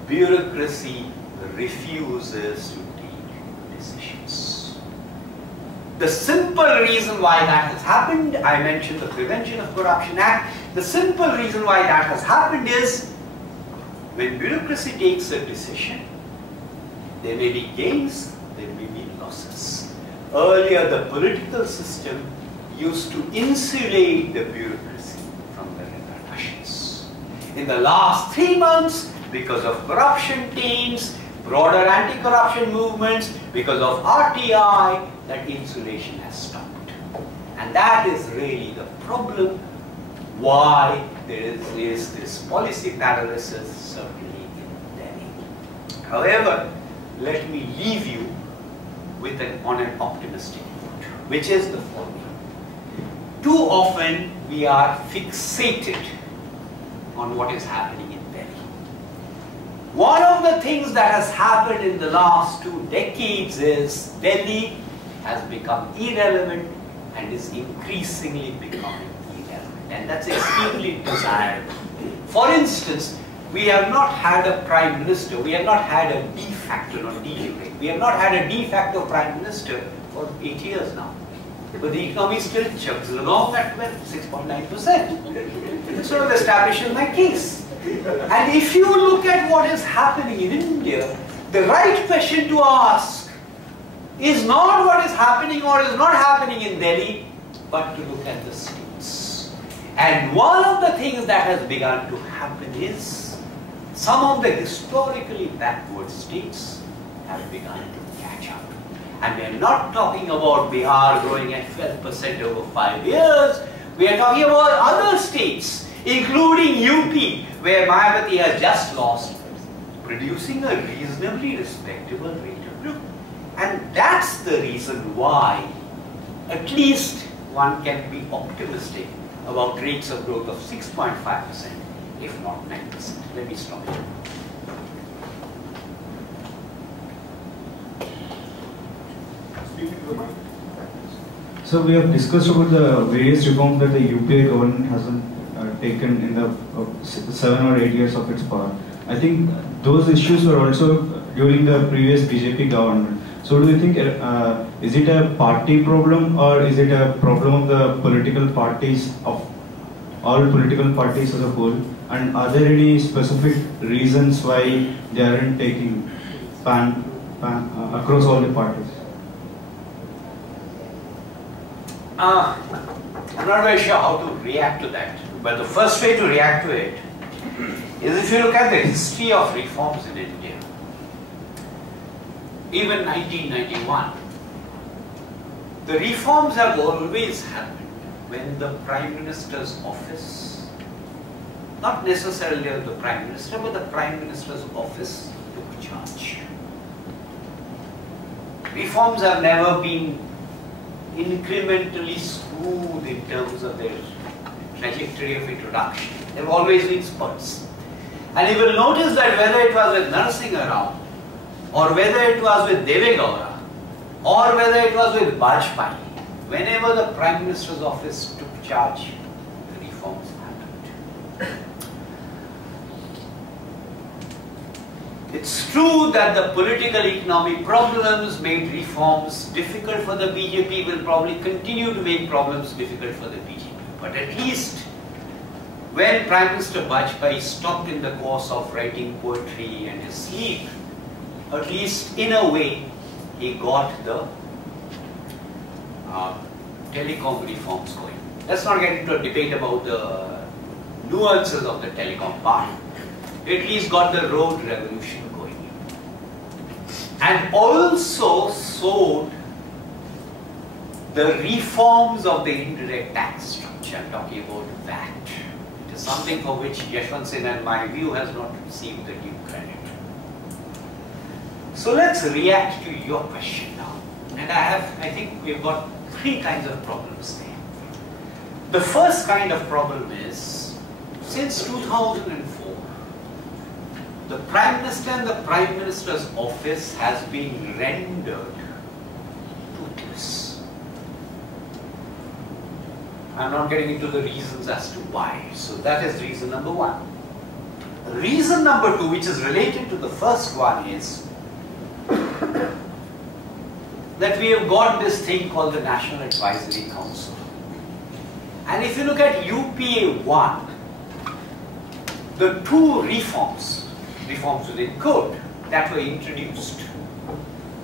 bureaucracy refuses to take decisions. The simple reason why that has happened, I mentioned the Prevention of Corruption Act, the simple reason why that has happened is, when bureaucracy takes a decision, there may be gains, there may be losses. Earlier, the political system used to insulate the bureaucracy from the repercussions. In the last 3 months, because of corruption teams, broader anti-corruption movements, because of RTI, that insulation has stopped. And that is really the problem why there is this policy paralysis certainly in Delhi. However, let me leave you with on an optimistic note, which is the following. Too often we are fixated on what is happening in Delhi. One of the things that has happened in the last 2 decades is Delhi has become irrelevant and is increasingly becoming irrelevant, and that's extremely desirable. For instance, we have not had a prime minister, we have not had a de facto, not de jure, we have not had a de facto prime minister for 8 years now. But the economy still chugs along at 6.9%. Sort of establishes my case. And if you look at what is happening in India, the right question to ask is not what is happening or is not happening in Delhi, but to look at the states. And one of the things that has begun to happen is some of the historically backward states have begun to catch up. And we are not talking about Bihar growing at 12% over 5 years. We are talking about other states, including UP, where Mayawati has just lost, producing a reasonably respectable rate of growth. And that's the reason why at least one can be optimistic about rates of growth of 6.5%, if not 9%. Let me stop here. So we have discussed about the various reforms that the UPA government hasn't taken in the 7 or 8 years of its power. I think those issues were also during the previous BJP government. So do you think, is it a party problem or is it a problem of the political parties, of all political parties as a whole? And are there any specific reasons why they aren't taking across all the parties? I'm not very sure how to react to that, but the first way to react to it is if you look at the history of reforms in India. Even 1991, the reforms have always happened when the Prime Minister's office, not necessarily the Prime Minister, but the Prime Minister's office took charge. Reforms have never been incrementally smooth in terms of their trajectory of introduction. There have always been spurts. And you will notice that whether it was with Narasimha Rao, or whether it was with Deve Gowda, or whether it was with Vajpayee, whenever the Prime Minister's office took charge, the reforms happened. It's true that the political economic problems made reforms difficult for the BJP, will probably continue to make problems difficult for the BJP. But at least when Prime Minister Vajpayee stopped in the course of writing poetry and his sleep, at least in a way, he got the telecom reforms going. Let's not get into a debate about the nuances of the telecom part. At least got the road revolution going. And also sowed the reforms of the indirect tax structure. I'm talking about VAT. It is something for which Yashwant Sinha, in my view, has not received the due credit. So let's react to your question now. And I think we've got 3 kinds of problems there. The first kind of problem is, since 2004, the Prime Minister and the Prime Minister's office has been rendered toothless. I'm not getting into the reasons as to why. So that is reason number 1. Reason number 2, which is related to the first one, is that we have got this thing called the National Advisory Council. And if you look at UPA 1, the 2 reforms within code that were introduced,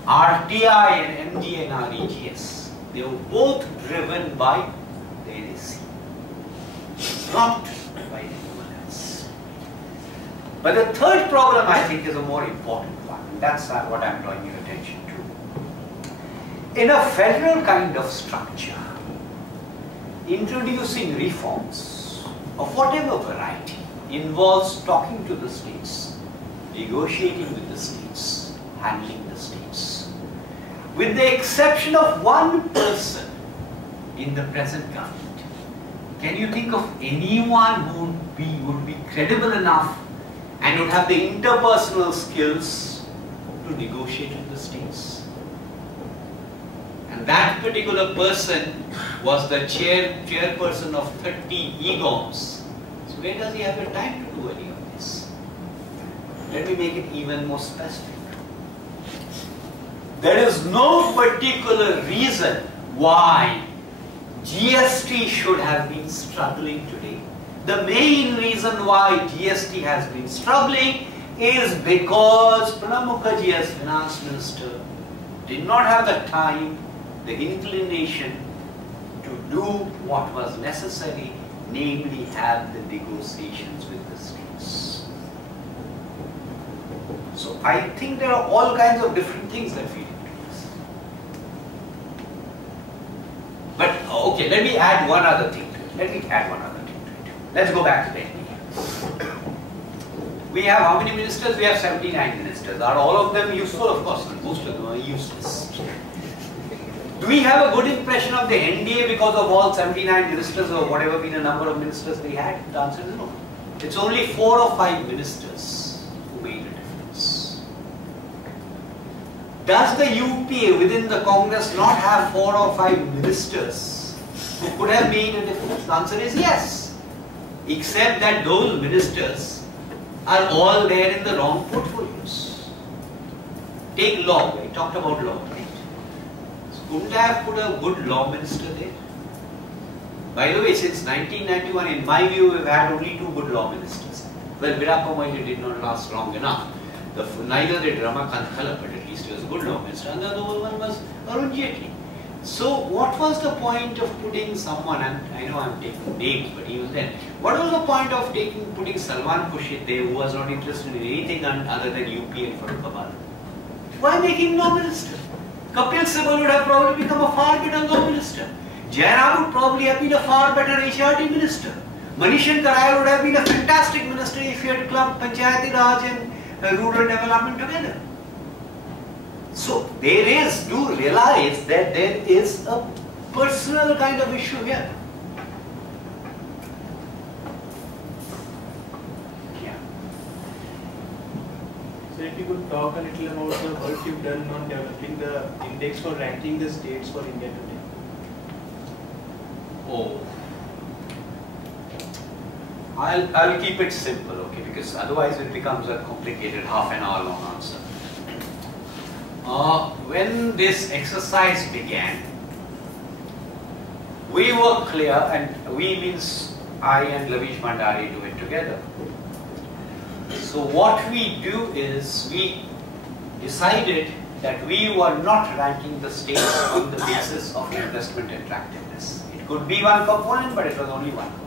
RTI and MGNREGS, they were both driven by the NSC, not by anyone else. But the third problem, I think, is a more important one. And that's what I'm drawing your attention to. In a federal kind of structure, introducing reforms of whatever variety involves talking to the states, negotiating with the states, handling the states. With the exception of one person in the present government, can you think of anyone who would be credible enough and would have the interpersonal skills to negotiate with the states? And that particular person was the chairperson of 30 EGOMs. So where does he have the time to do any of this? Let me make it even more specific. There is no particular reason why GST should have been struggling today. The main reason why GST has been struggling is because Pranab Mukherjee as finance minister did not have the time, the inclination to do what was necessary, namely have the negotiations with the states. So I think there are all kinds of different things that feed into this. But okay, let me add one other thing to it. Let's go back to the NDA. We have how many ministers? We have 79 ministers. Are all of them useful? Of course not. Most of them are useless. Do we have a good impression of the NDA because of all 79 ministers or whatever be the number of ministers they had? The answer is no. It's only 4 or 5 ministers who made a difference. Does the UPA within the Congress not have 4 or 5 ministers who could have made a difference? The answer is yes. Except that those ministers are all there in the wrong portfolios. Take law, we talked about law, right? So couldn't I have put a good law minister there? By the way, since 1991, in my view, we've had only 2 good law ministers. Well, Virako Moidu did not last long enough. Neither did Ramakant Khala, but at least he was a good law minister. And the other one was Arun Jaitley. So what was the point of putting someone, and I know I'm taking names, but even then, what was the point of putting Salman Khurshid there, who was not interested in anything other than UP and Farooqabad? Why make him law minister? Kapil Sibal would have probably become a far better law minister. Jairam would probably have been a far better HRD minister. Manishan Karayal would have been a fantastic minister if he had clubbed Panchayati Raj and rural development together. So do realize that there is a personal kind of issue here. Yeah. So if you could talk a little about the work you've done on developing the index for ranking the states for India today. Oh. I'll keep it simple, okay, because otherwise it becomes a complicated half an hour long answer. When this exercise began, we were clear, and we means I and Lavish Bhandari do it together. So what we do is we decided that we were not ranking the states on the basis of investment attractiveness. It could be one component, but it was only one component.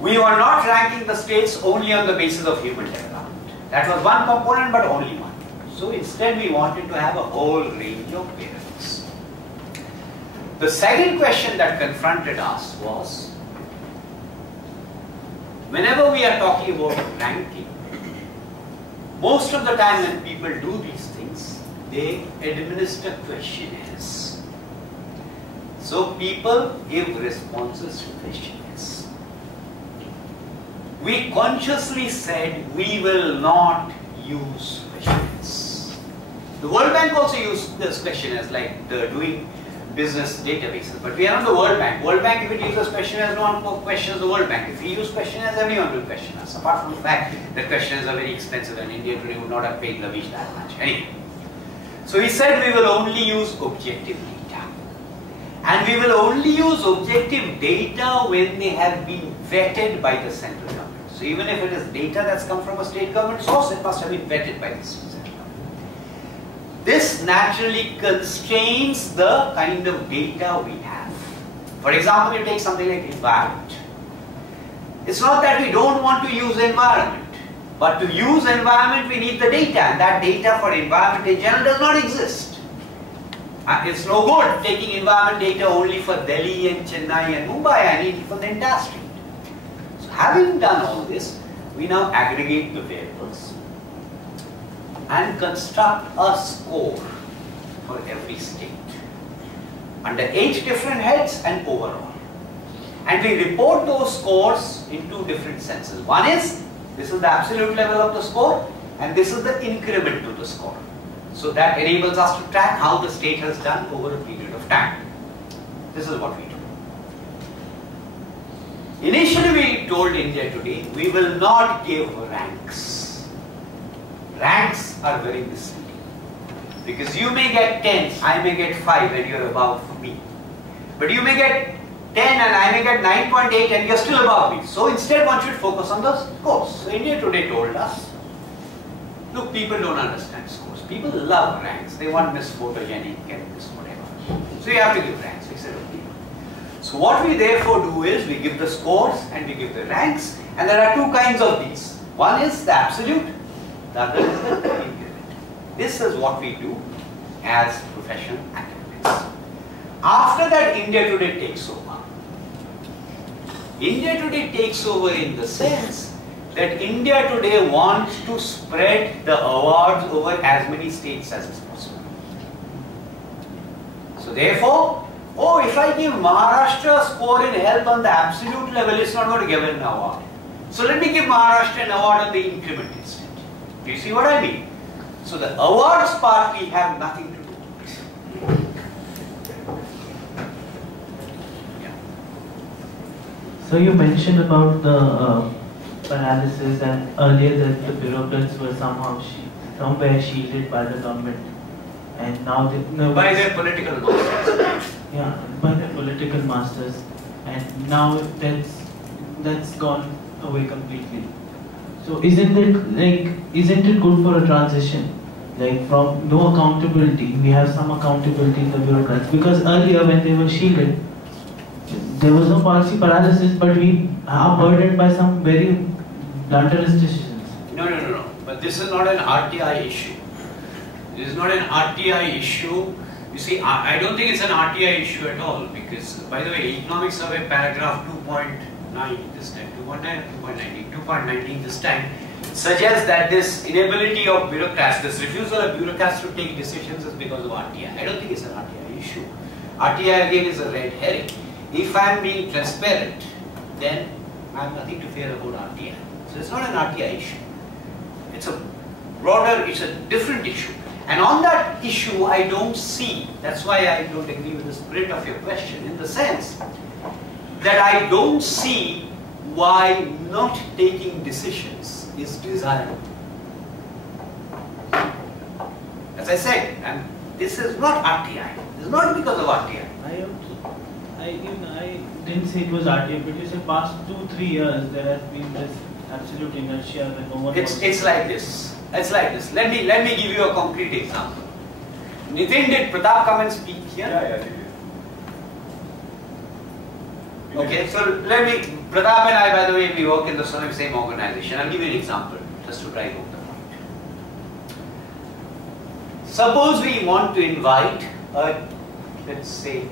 We were not ranking the states only on the basis of human development. That was one component, but only one. So instead we wanted to have a whole range of variables. The second question that confronted us was, whenever we are talking about ranking, most of the time when people do these things, they administer questionnaires. So people give responses to questionnaires. We consciously said we will not use questionnaires. The World Bank also used this questionnaires, like doing business databases, but we are not the World Bank. World Bank, if it uses questionnaires, no one questions the World Bank. If we use questionnaires, everyone will question us, apart from the fact that questionnaires are very expensive and India today would not have paid Lavish that much. Anyway, so we said we will only use objective data. And we will only use objective data when they have been vetted by the central government. So even if it is data that's come from a state government source, it must have been vetted by the central government. This naturally constrains the kind of data we have. For example, you take something like environment. It's not that we don't want to use environment. But to use environment, we need the data, and that data for environment in general does not exist. It's no good taking environment data only for Delhi and Chennai and Mumbai. I need it for the entire state. So having done all this, we now aggregate the variables and construct a score for every state under 8 different heads and overall. And we report those scores in 2 different senses. One is, this is the absolute level of the score, and this is the increment to the score. So that enables us to track how the state has done over a period of time. This is what we do. Initially we told India Today, we will not give ranks. Ranks are very misleading. Because you may get 10, I may get 5 and you are above me. But you may get 10 and I may get 9.8 and you are still above me. So instead one should focus on the scores. So India Today told us, look, people don't understand scores. People love ranks. They want Miss Photogenic and Miss whatever. So you have to give ranks. We said, okay. So what we therefore do is we give the scores and we give the ranks, and there are 2 kinds of these. One is the absolute, the other is the increment. This is what we do as professional academics. After that, India Today takes over. India Today takes over in the sense that India Today wants to spread the awards over as many states as is possible. So therefore, oh, if I give Maharashtra a score in health on the absolute level, it's not going to give an award. So let me give Maharashtra an award on the increment instead. Do you see what I mean? So the awards part we have nothing to do with. Yeah. So you mentioned about the paralysis, and earlier that the bureaucrats were somewhere shielded by the government, and now they by their political masters. Yeah, by their political masters, and now that's gone away completely. So isn't it good for a transition, like from no accountability, we have some accountability in the bureaucrats? Because earlier when they were shielded, there was no policy paralysis, but we are burdened by some very blunderous decisions. No. But this is not an RTI issue. This is not an RTI issue. You see, I don't think it's an RTI issue at all, because, by the way, Economic Survey paragraph 2.9 this time, 2.19 this time, suggests that this inability of bureaucrats, this refusal of bureaucrats to take decisions is because of RTI. I don't think it's an RTI issue. RTI again is a red herring. If I am being transparent, then I have nothing to fear about RTI. So it's not an RTI issue. It's a broader, it's a different issue. And on that issue, I don't see, that's why I don't agree with the spirit of your question, in the sense that I don't see why not taking decisions is desirable. As I said, and this is not RTI. This is not because of RTI. I didn't say it was RTI, but you said past 2-3 years there has been this absolute inertia when no one. It's like this. It's like this. Let me give you a concrete example. Nitin, did Pratap come and speak here? Yeah, Okay, so Pratap and I, by the way, we work in the same organization. I'll give you an example, just to drive home the point. Suppose we want to invite let's say,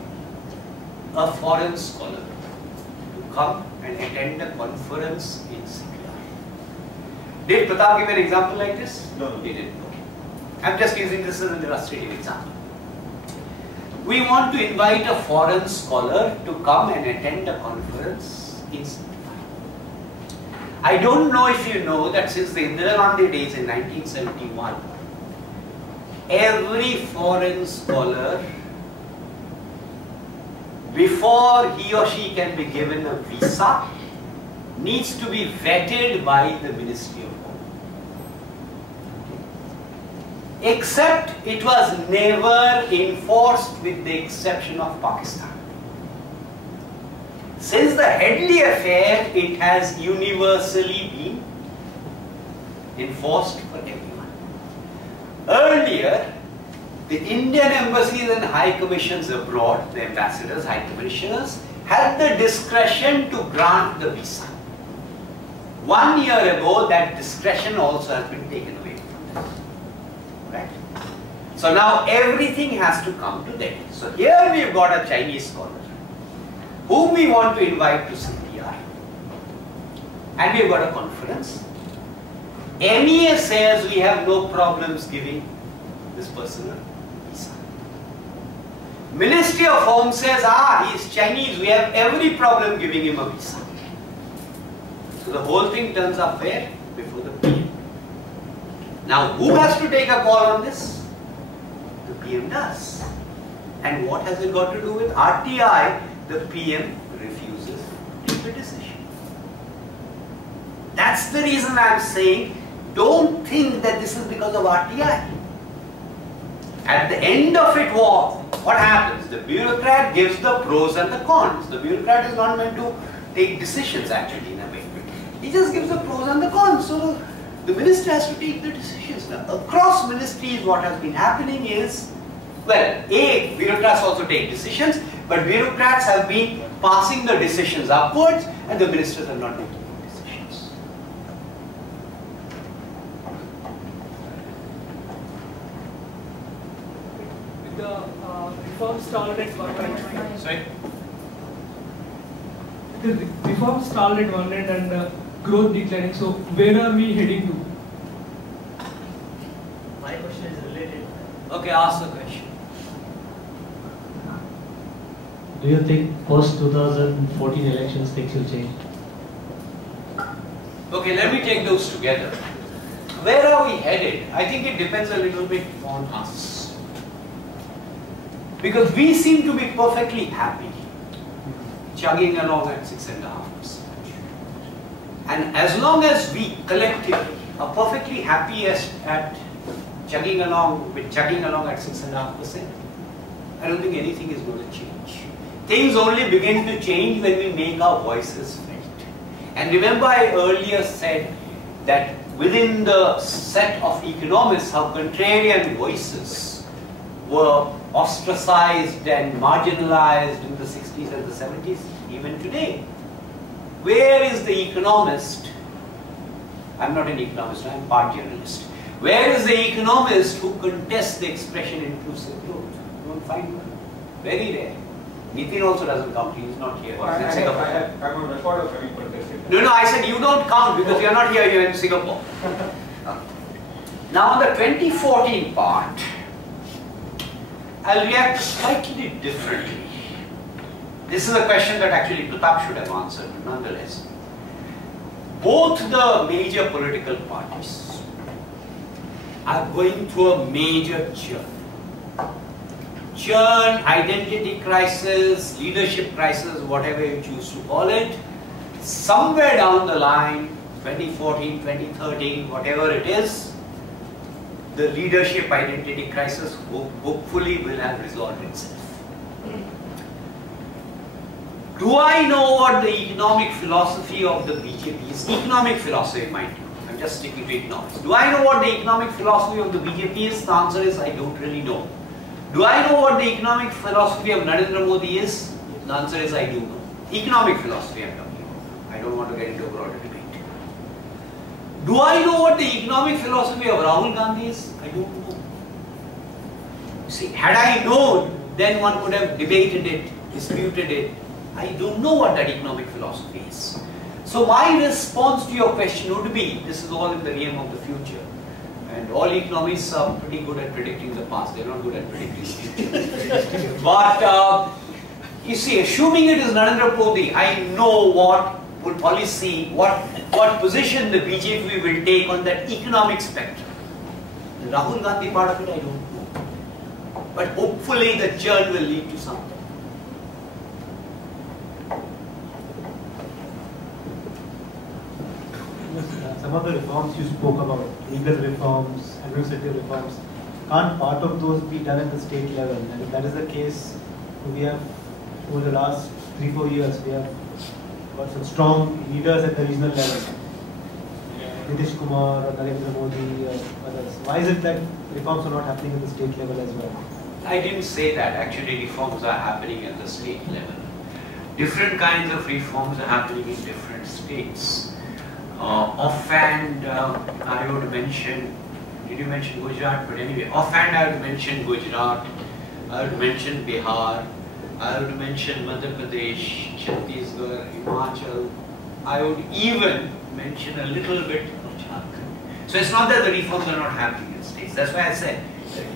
a foreign scholar to come and attend a conference in Syria. Did Pratap give an example like this? No. He didn't. Okay. I'm just using this as an illustrative example. We want to invite a foreign scholar to come and attend a conference in Syria. I don't know if you know that since the Indira Gandhi days in 1971, every foreign scholar, before he or she can be given a visa, needs to be vetted by the Ministry of Home. Except it was never enforced with the exception of Pakistan. Since the Headley affair, it has universally been enforced for everyone. Earlier, the Indian embassies and high commissions abroad, the ambassadors, high commissioners, had the discretion to grant the visa. 1 year ago, that discretion also has been taken away from them. Right? So now everything has to come to Delhi. So here we've got a Chinese scholar whom we want to invite to CPR. And we've got a conference. MEA says we have no problems giving this person a visa. Ministry of Home says, he's Chinese, we have every problem giving him a visa. So the whole thing turns up where? Before the PM. Now who has to take a call on this? The PM does. And what has it got to do with RTI? The PM refuses to take the decision. That's the reason I'm saying, don't think that this is because of RTI. At the end of it, what happens? The bureaucrat gives the pros and the cons. The bureaucrat is not meant to take decisions actually in a way. He just gives the pros and the cons. So the minister has to take the decisions. Now, across ministries, what has been happening is, well, bureaucrats also take decisions, but bureaucrats have been passing the decisions upwards and the ministers are not taking the decisions. With the reform stalled at one end. Sorry? The reform stalled at one end and growth declining. So where are we heading to? My question is related. Okay, ask the question. Do you think post 2014 elections things will change? Okay, let me take those together. Where are we headed? I think it depends a little bit on us. Because we seem to be perfectly happy, chugging along at 6.5%. And as long as we collectively are perfectly happy at chugging along at 6.5%, I don't think anything is going to change. Things only begin to change when we make our voices felt. And remember, I earlier said that within the set of economists, how contrarian voices were ostracized and marginalized in the 60s and the 70s, even today. Where is the economist? I'm not an economist, I'm a part journalist. Where is the economist who contests the expression inclusive growth? You won't find one. Very rare. Nitin also doesn't count, he is not here. Well, He's in Singapore. I'm on record of having protested. No, I said you don't count because you're not here, you're in Singapore. Now on the 2014 part, I'll react slightly differently. This is a question that actually Pratap should have answered, but nonetheless. Both the major political parties are going through a major churn. Churn, identity crisis, leadership crisis, whatever you choose to call it. Somewhere down the line, 2014, 2013, whatever it is, the leadership identity crisis hopefully will have resolved itself. Do I know what the economic philosophy of the BJP is? Economic philosophy, mind you. I'm just sticking to economics. Do I know what the economic philosophy of the BJP is? The answer is I don't really know. Do I know what the economic philosophy of Narendra Modi is? The answer is I do know. Economic philosophy I'm talking about. I don't want to get into a broader debate. Do I know what the economic philosophy of Rahul Gandhi is? I don't know. See, had I known, then one could have debated it, disputed it. I don't know what that economic philosophy is. So my response to your question would be, this is all in the realm of the future. And all economists are pretty good at predicting the past. They're not good at predicting the future. But you see, assuming it is Narendra Modi, I know what policy, what position the BJP will take on that economic spectrum. The Rahul Gandhi part of it, I don't know. But hopefully the churn will lead to something. Some of the reforms you spoke about, legal reforms, administrative reforms, can't part of those be done at the state level? And if that is the case, we have, over the last 3-4 years, we have got some strong leaders at the regional level. Nitish Kumar or Narendra Modi or others. Why is it that reforms are not happening at the state level as well? I didn't say that. Actually, reforms are happening at the state level. Different kinds of reforms are happening in different states. Offhand, I would mention, did you mention Gujarat? But anyway, offhand I would mention Gujarat, I would mention Bihar, I would mention Madhya Pradesh, Chhattisgarh, Himachal. I would even mention a little bit of Jharkhand. So it's not that the reforms are not happening in states. That's why I said that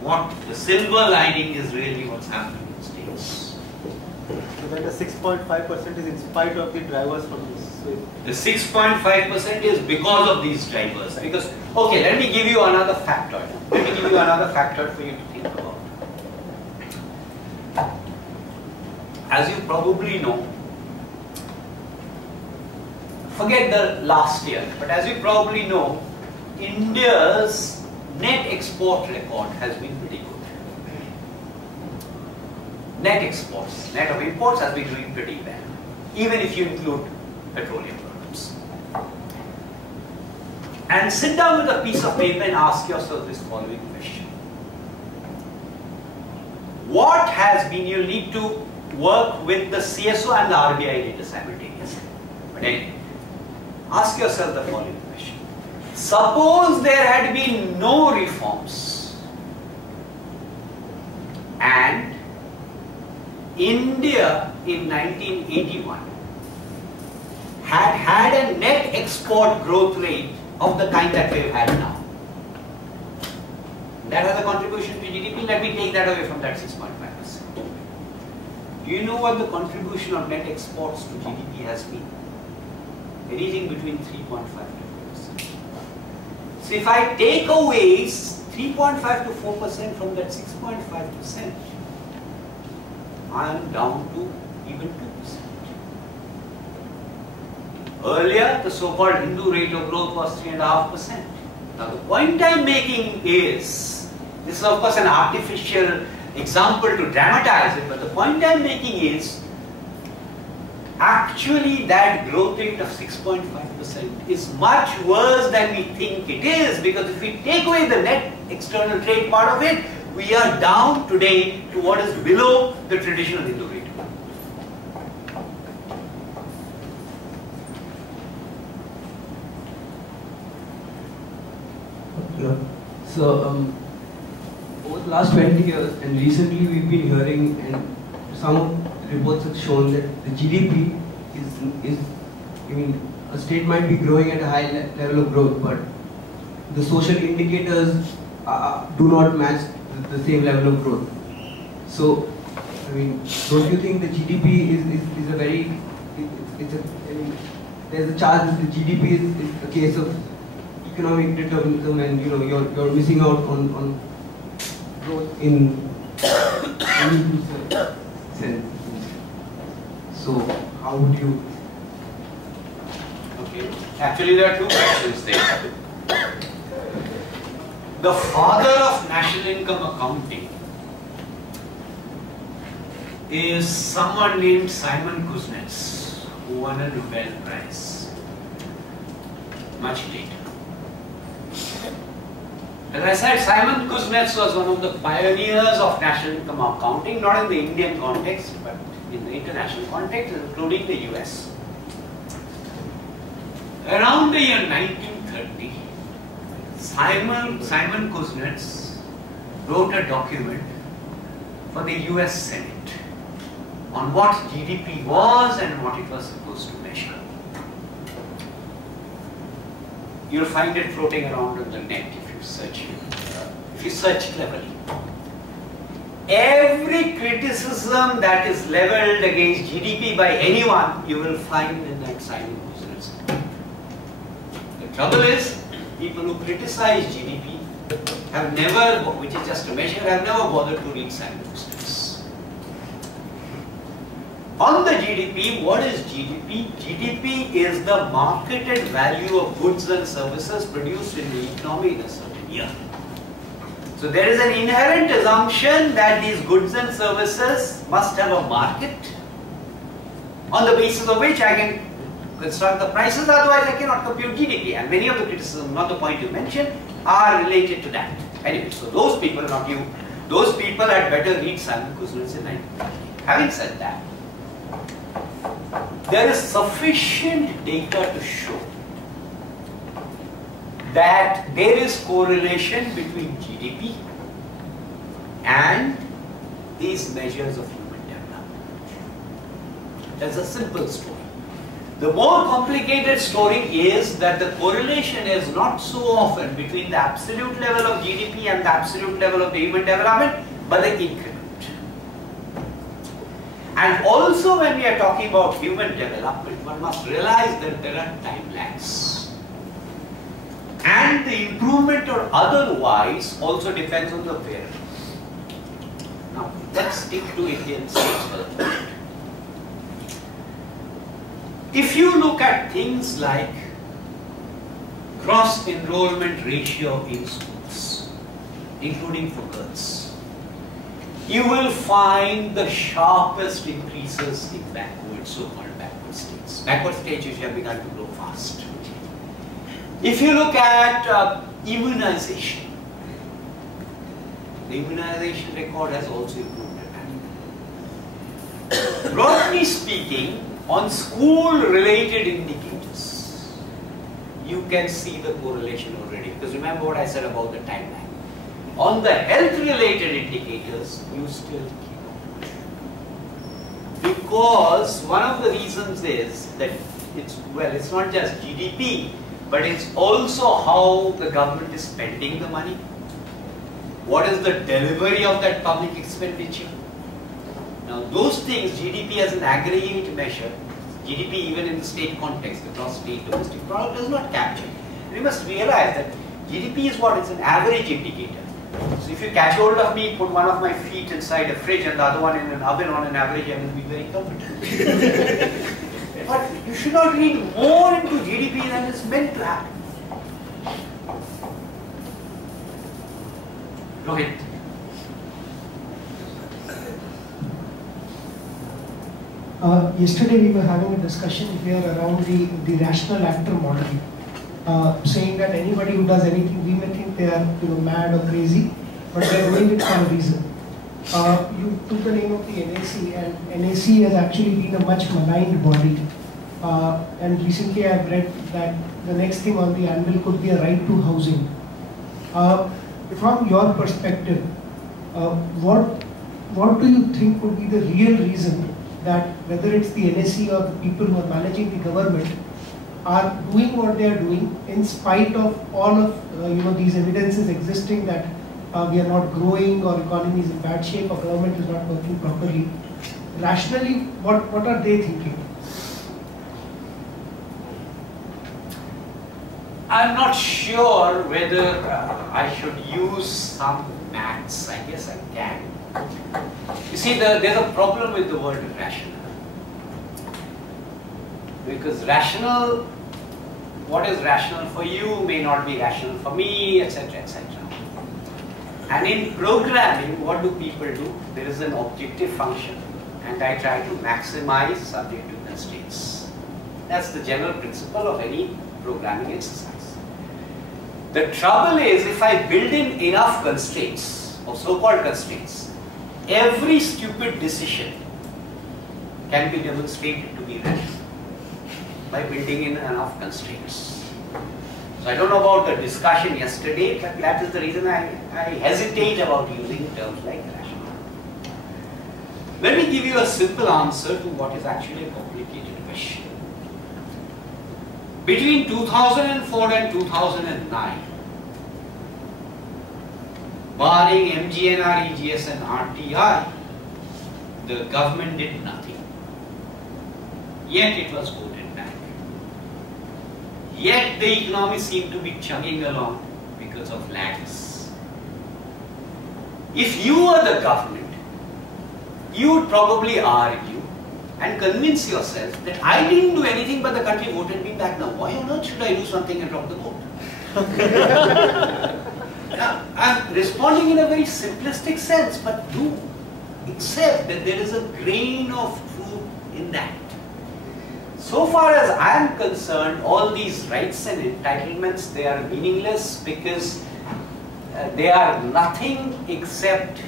what the silver lining is really what's happening in states. So that the 6.5% is in spite of the drivers from this. So the 6.5% is because of these drivers. Because, okay, let me give you another factor. Let me give you another factor for you to think about. As you probably know, forget the last year, but as you probably know, India's net export record has been pretty good. Net exports, net of imports has been doing pretty well, even if you include petroleum products. And sit down with a piece of paper and ask yourself this following question. What has been, you need to work with the CSO and the RBI data simultaneously. But anyway, ask yourself the following question. Suppose there had been no reforms and India in 1981 had a net export growth rate of the kind that we've had now. That has a contribution to GDP. Let me take that away from that 6.5%. Do you know what the contribution of net exports to GDP has been? Anything between 3.5 to 4%. So if I take away 3.5 to 4% from that 6.5%, I am down to even 2%. Earlier, the so-called Hindu rate of growth was 3.5%. Now, the point I am making is, this is of course an artificial example to dramatize it, but the point I am making is, actually that growth rate of 6.5% is much worse than we think it is, because if we take away the net external trade part of it, we are down today to what is below the traditional Hindu rate. So, over the last 20 years and recently we've been hearing, and some reports have shown that the GDP is I mean, a state might be growing at a high level of growth, but the social indicators do not match the same level of growth. So, I mean, don't you think the GDP is a very, I mean, there's a charge that the GDP is a case of economic determinism, and you know you're missing out on growth in any sense. So how would you? Okay, actually there are two questions there. The father of national income accounting is someone named Simon Kuznets, who won a Nobel Prize much later. As I said, Simon Kuznets was one of the pioneers of national income accounting, not in the Indian context, but in the international context, including the US. Around the year 1930, Simon Kuznets wrote a document for the US Senate on what GDP was and what it was supposed to measure. You'll find it floating around on the net if you search cleverly. Every criticism that is leveled against GDP by anyone, you will find in that Simon Kuznets. The trouble is, people who criticize GDP have never, which is just a measure, have never bothered to read Simon Kuznets. On the GDP, what is GDP? GDP is the marketed value of goods and services produced in the economy in a certain year. So there is an inherent assumption that these goods and services must have a market, on the basis of which I can construct the prices, otherwise I cannot compute GDP. And many of the criticisms, not the point you mentioned, are related to that. Anyway, so those people, not you, those people had better read Simon Kuznets in 1930. Having said that, there is sufficient data to show that there is correlation between GDP and these measures of human development. That's a simple story. The more complicated story is that the correlation is not so often between the absolute level of GDP and the absolute level of the human development, but the increment. And also when we are talking about human development, one must realize that there are time lags. And the improvement or otherwise also depends on the variables. Now, let's stick to Indian states for a moment. If you look at things like gross enrollment ratio in schools, including for girls, you will find the sharpest increases in backward, so-called backward states. Backward states which have begun to grow fast. If you look at immunization, the immunization record has also improved dramatically. Broadly speaking, on school-related indicators, you can see the correlation already. Because remember what I said about the timeline. On the health-related indicators, you still keep on. Because one of the reasons is that it's not just GDP, but it's also how the government is spending the money. What is the delivery of that public expenditure? Now those things, GDP as an aggregate measure, GDP even in the state context, the gross state domestic product does not capture. We must realize that GDP is what? It's an average indicator. So if you catch hold of me, put one of my feet inside a fridge and the other one in an oven, on an average I will be very comfortable. But you should not read more into GDP than is meant to happen. Rohit. Yesterday we were having a discussion here around the rational actor model, saying that anybody who does anything, we may think they are mad or crazy, but they are doing it for a reason. You took the name of the NAC, and NAC has actually been a much maligned body. And recently I have read that the next thing on the anvil could be a right to housing. From your perspective, what do you think would be the real reason that whether it's the NSE or the people who are managing the government are doing what they are doing in spite of all of these evidences existing that we are not growing, or economy is in bad shape, or government is not working properly? Rationally, what are they thinking? I'm not sure whether I should use some maths. I guess I can. You see, there's a problem with the word rational. Because rational, what is rational for you may not be rational for me, etc., etc. And in programming, what do people do? There is an objective function, and I try to maximize subject to constraints. That's the general principle of any programming exercise. The trouble is, if I build in enough constraints, or so-called constraints, every stupid decision can be demonstrated to be rational by building in enough constraints. So I don't know about the discussion yesterday, but that is the reason I hesitate about using terms like rational. Let me give you a simple answer to what is actually a complicated question. Between 2004 and 2009, barring MGNR, EGS and RTI, the government did nothing. Yet it was voted back. Yet the economy seemed to be chugging along because of lags. If you were the government, you would probably argue and convince yourself that I didn't do anything but the country voted me back. Now why on earth should I do something and rock the boat? Now, I'm responding in a very simplistic sense, but do accept that there is a grain of truth in that. So far as I am concerned, all these rights and entitlements, they are meaningless because they are nothing except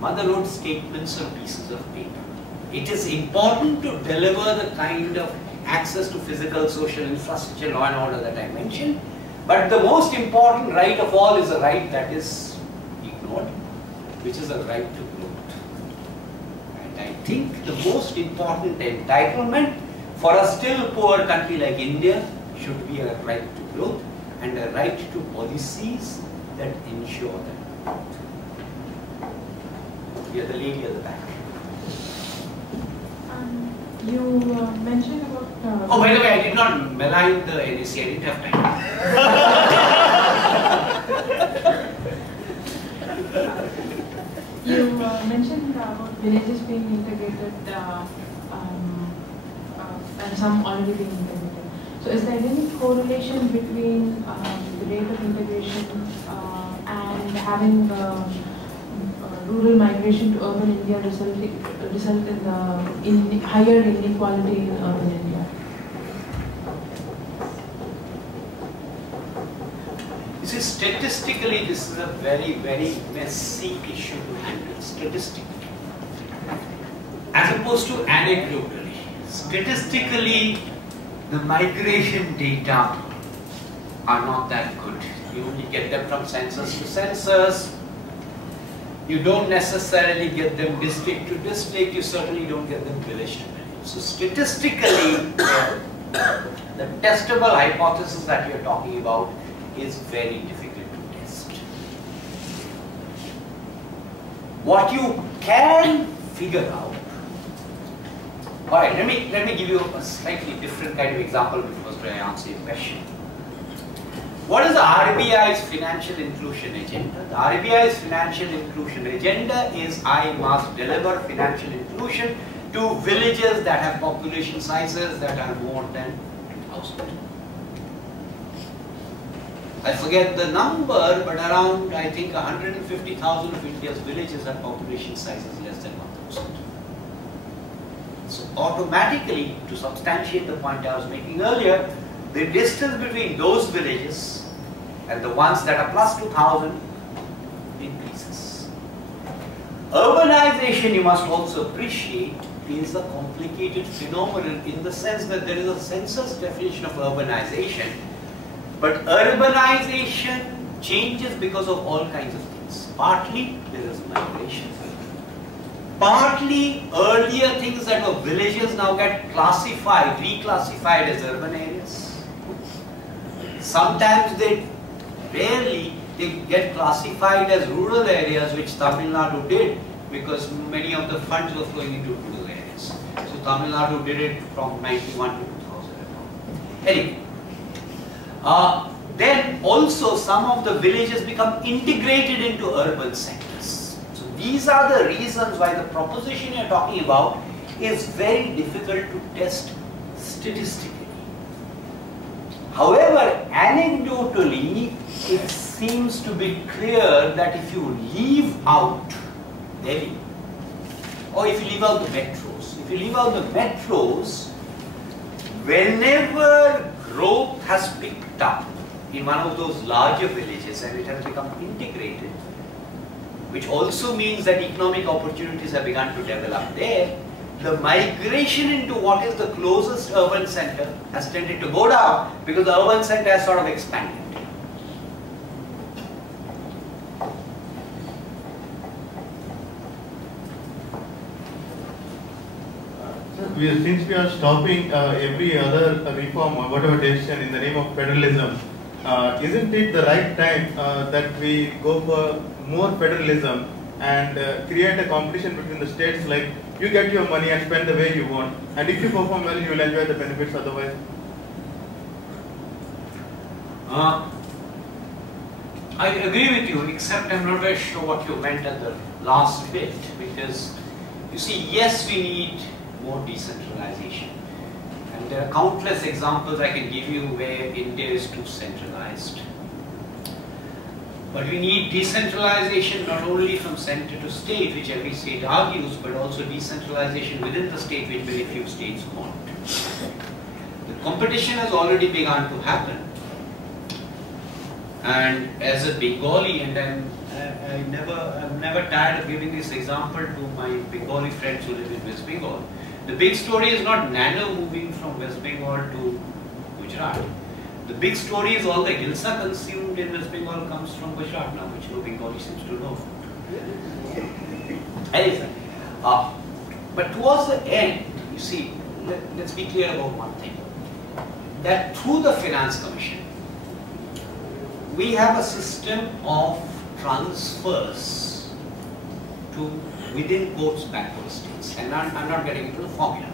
motherlode statements or pieces of paper. It is important to deliver the kind of access to physical, social infrastructure, law and order that I mentioned, But the most important right of all is a right that is ignored, which is a right to growth. And I think the most important entitlement for a still poor country like India should be a right to growth and a right to policies that ensure that. You're the lady at the back. You mentioned about... oh, by the way, I did not malign the NEC, I didn't have time. You mentioned about villages being integrated and some already being integrated. So is there any correlation between the rate of integration and having rural migration to urban India result in the higher inequality in urban India? You see, statistically, this is a very, very messy issue to handle, statistically. As opposed to anecdotally. Statistically, the migration data are not that good. You only get them from census to census. You don't necessarily get them district to district. You certainly don't get them village to village. So statistically, the testable hypothesis that you're talking about is very difficult to test. What you can figure out. All right, let me give you a slightly different kind of example before I answer your question. What is the RBI's financial inclusion agenda? The RBI's financial inclusion agenda is I must deliver financial inclusion to villages that have population sizes that are more than 2,000. I forget the number, but around, I think, 150,000 of India's villages have population sizes less than 1,000. So automatically, to substantiate the point I was making earlier, the distance between those villages and the ones that are plus 2,000 increases. Urbanization, you must also appreciate, is a complicated phenomenon in the sense that there is a census definition of urbanization, but urbanization changes because of all kinds of things. Partly, there is migration. Partly, earlier things that were villages now get classified, reclassified as urban areas. Sometimes rarely they get classified as rural areas, which Tamil Nadu did because many of the funds were flowing into rural areas. So Tamil Nadu did it from 91 to 2000. Anyway, then also some of the villages become integrated into urban centers. So these are the reasons why the proposition you're talking about is very difficult to test statistically. However, anecdotally, it seems to be clear that if you leave out Delhi, or if you leave out the metros, whenever growth has picked up in one of those larger villages and it has become integrated, which also means that economic opportunities have begun to develop there, the migration into what is the closest urban center has tended to go down because the urban center has sort of expanded. Since we are stopping every other reform or whatever decision in the name of federalism, isn't it the right time that we go for more federalism and create a competition between the states, like you get your money and spend the way you want, and if you perform well, you will enjoy the benefits otherwise? I agree with you, except I'm not very sure what you meant at the last bit, because you see, yes, we need more decentralization. And there are countless examples I can give you where India is too centralized. But we need decentralization not only from center to state, which every state argues, but also decentralization within the state, which very few states want. The competition has already begun to happen. And as a Bengali, and I'm never tired of giving this example to my Bengali friends who live in West Bengal. The big story is not Nano moving from West Bengal to Gujarat. The big story is all the hilsa consumed in West Bengal comes from Gujarat now, which no Bengali seems to know. Anyway, but towards the end, you see, let's be clear about one thing. That through the Finance Commission, we have a system of transfers to within quotes backward states. And I'm not getting into the formula.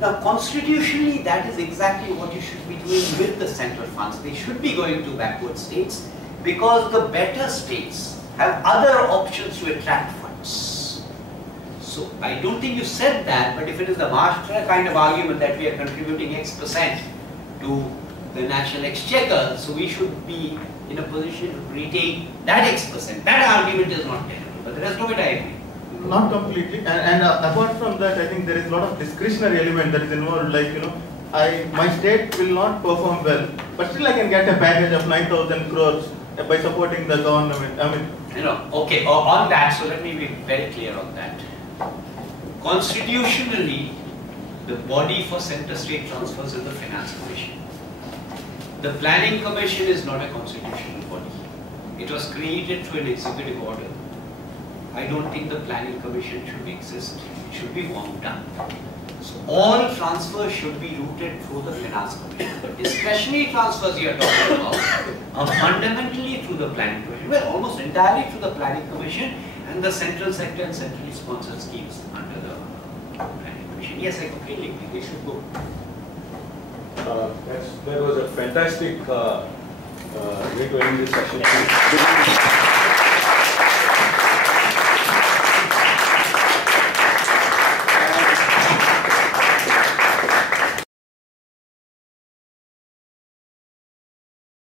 Now, constitutionally, that is exactly what you should be doing with the central funds. They should be going to backward states because the better states have other options to attract funds. So, I don't think you said that, but if it is the Maharashtra kind of argument that we are contributing X% to the national exchequer, so we should be in a position to retain that X%. That argument is not tenable, but the rest of it I agree. Not completely, and apart from that, I think there is a lot of discretionary element that is involved. Like, you know, my state will not perform well, but still I can get a package of 9,000 crores by supporting the government. I mean, you know, okay. On that, so let me be very clear on that. Constitutionally, the body for center-state transfers is the Finance Commission. The Planning Commission is not a constitutional body. It was created through an executive order. I don't think the Planning Commission should exist. It should be wound down. So all transfers should be routed through the Finance Commission. The discretionary transfers you are talking about are fundamentally through the Planning Commission, well, almost entirely through the Planning Commission and the central sector and centrally sponsored schemes under the Planning Commission. Yes, I completely agree. They should go. That was a fantastic way to end this session.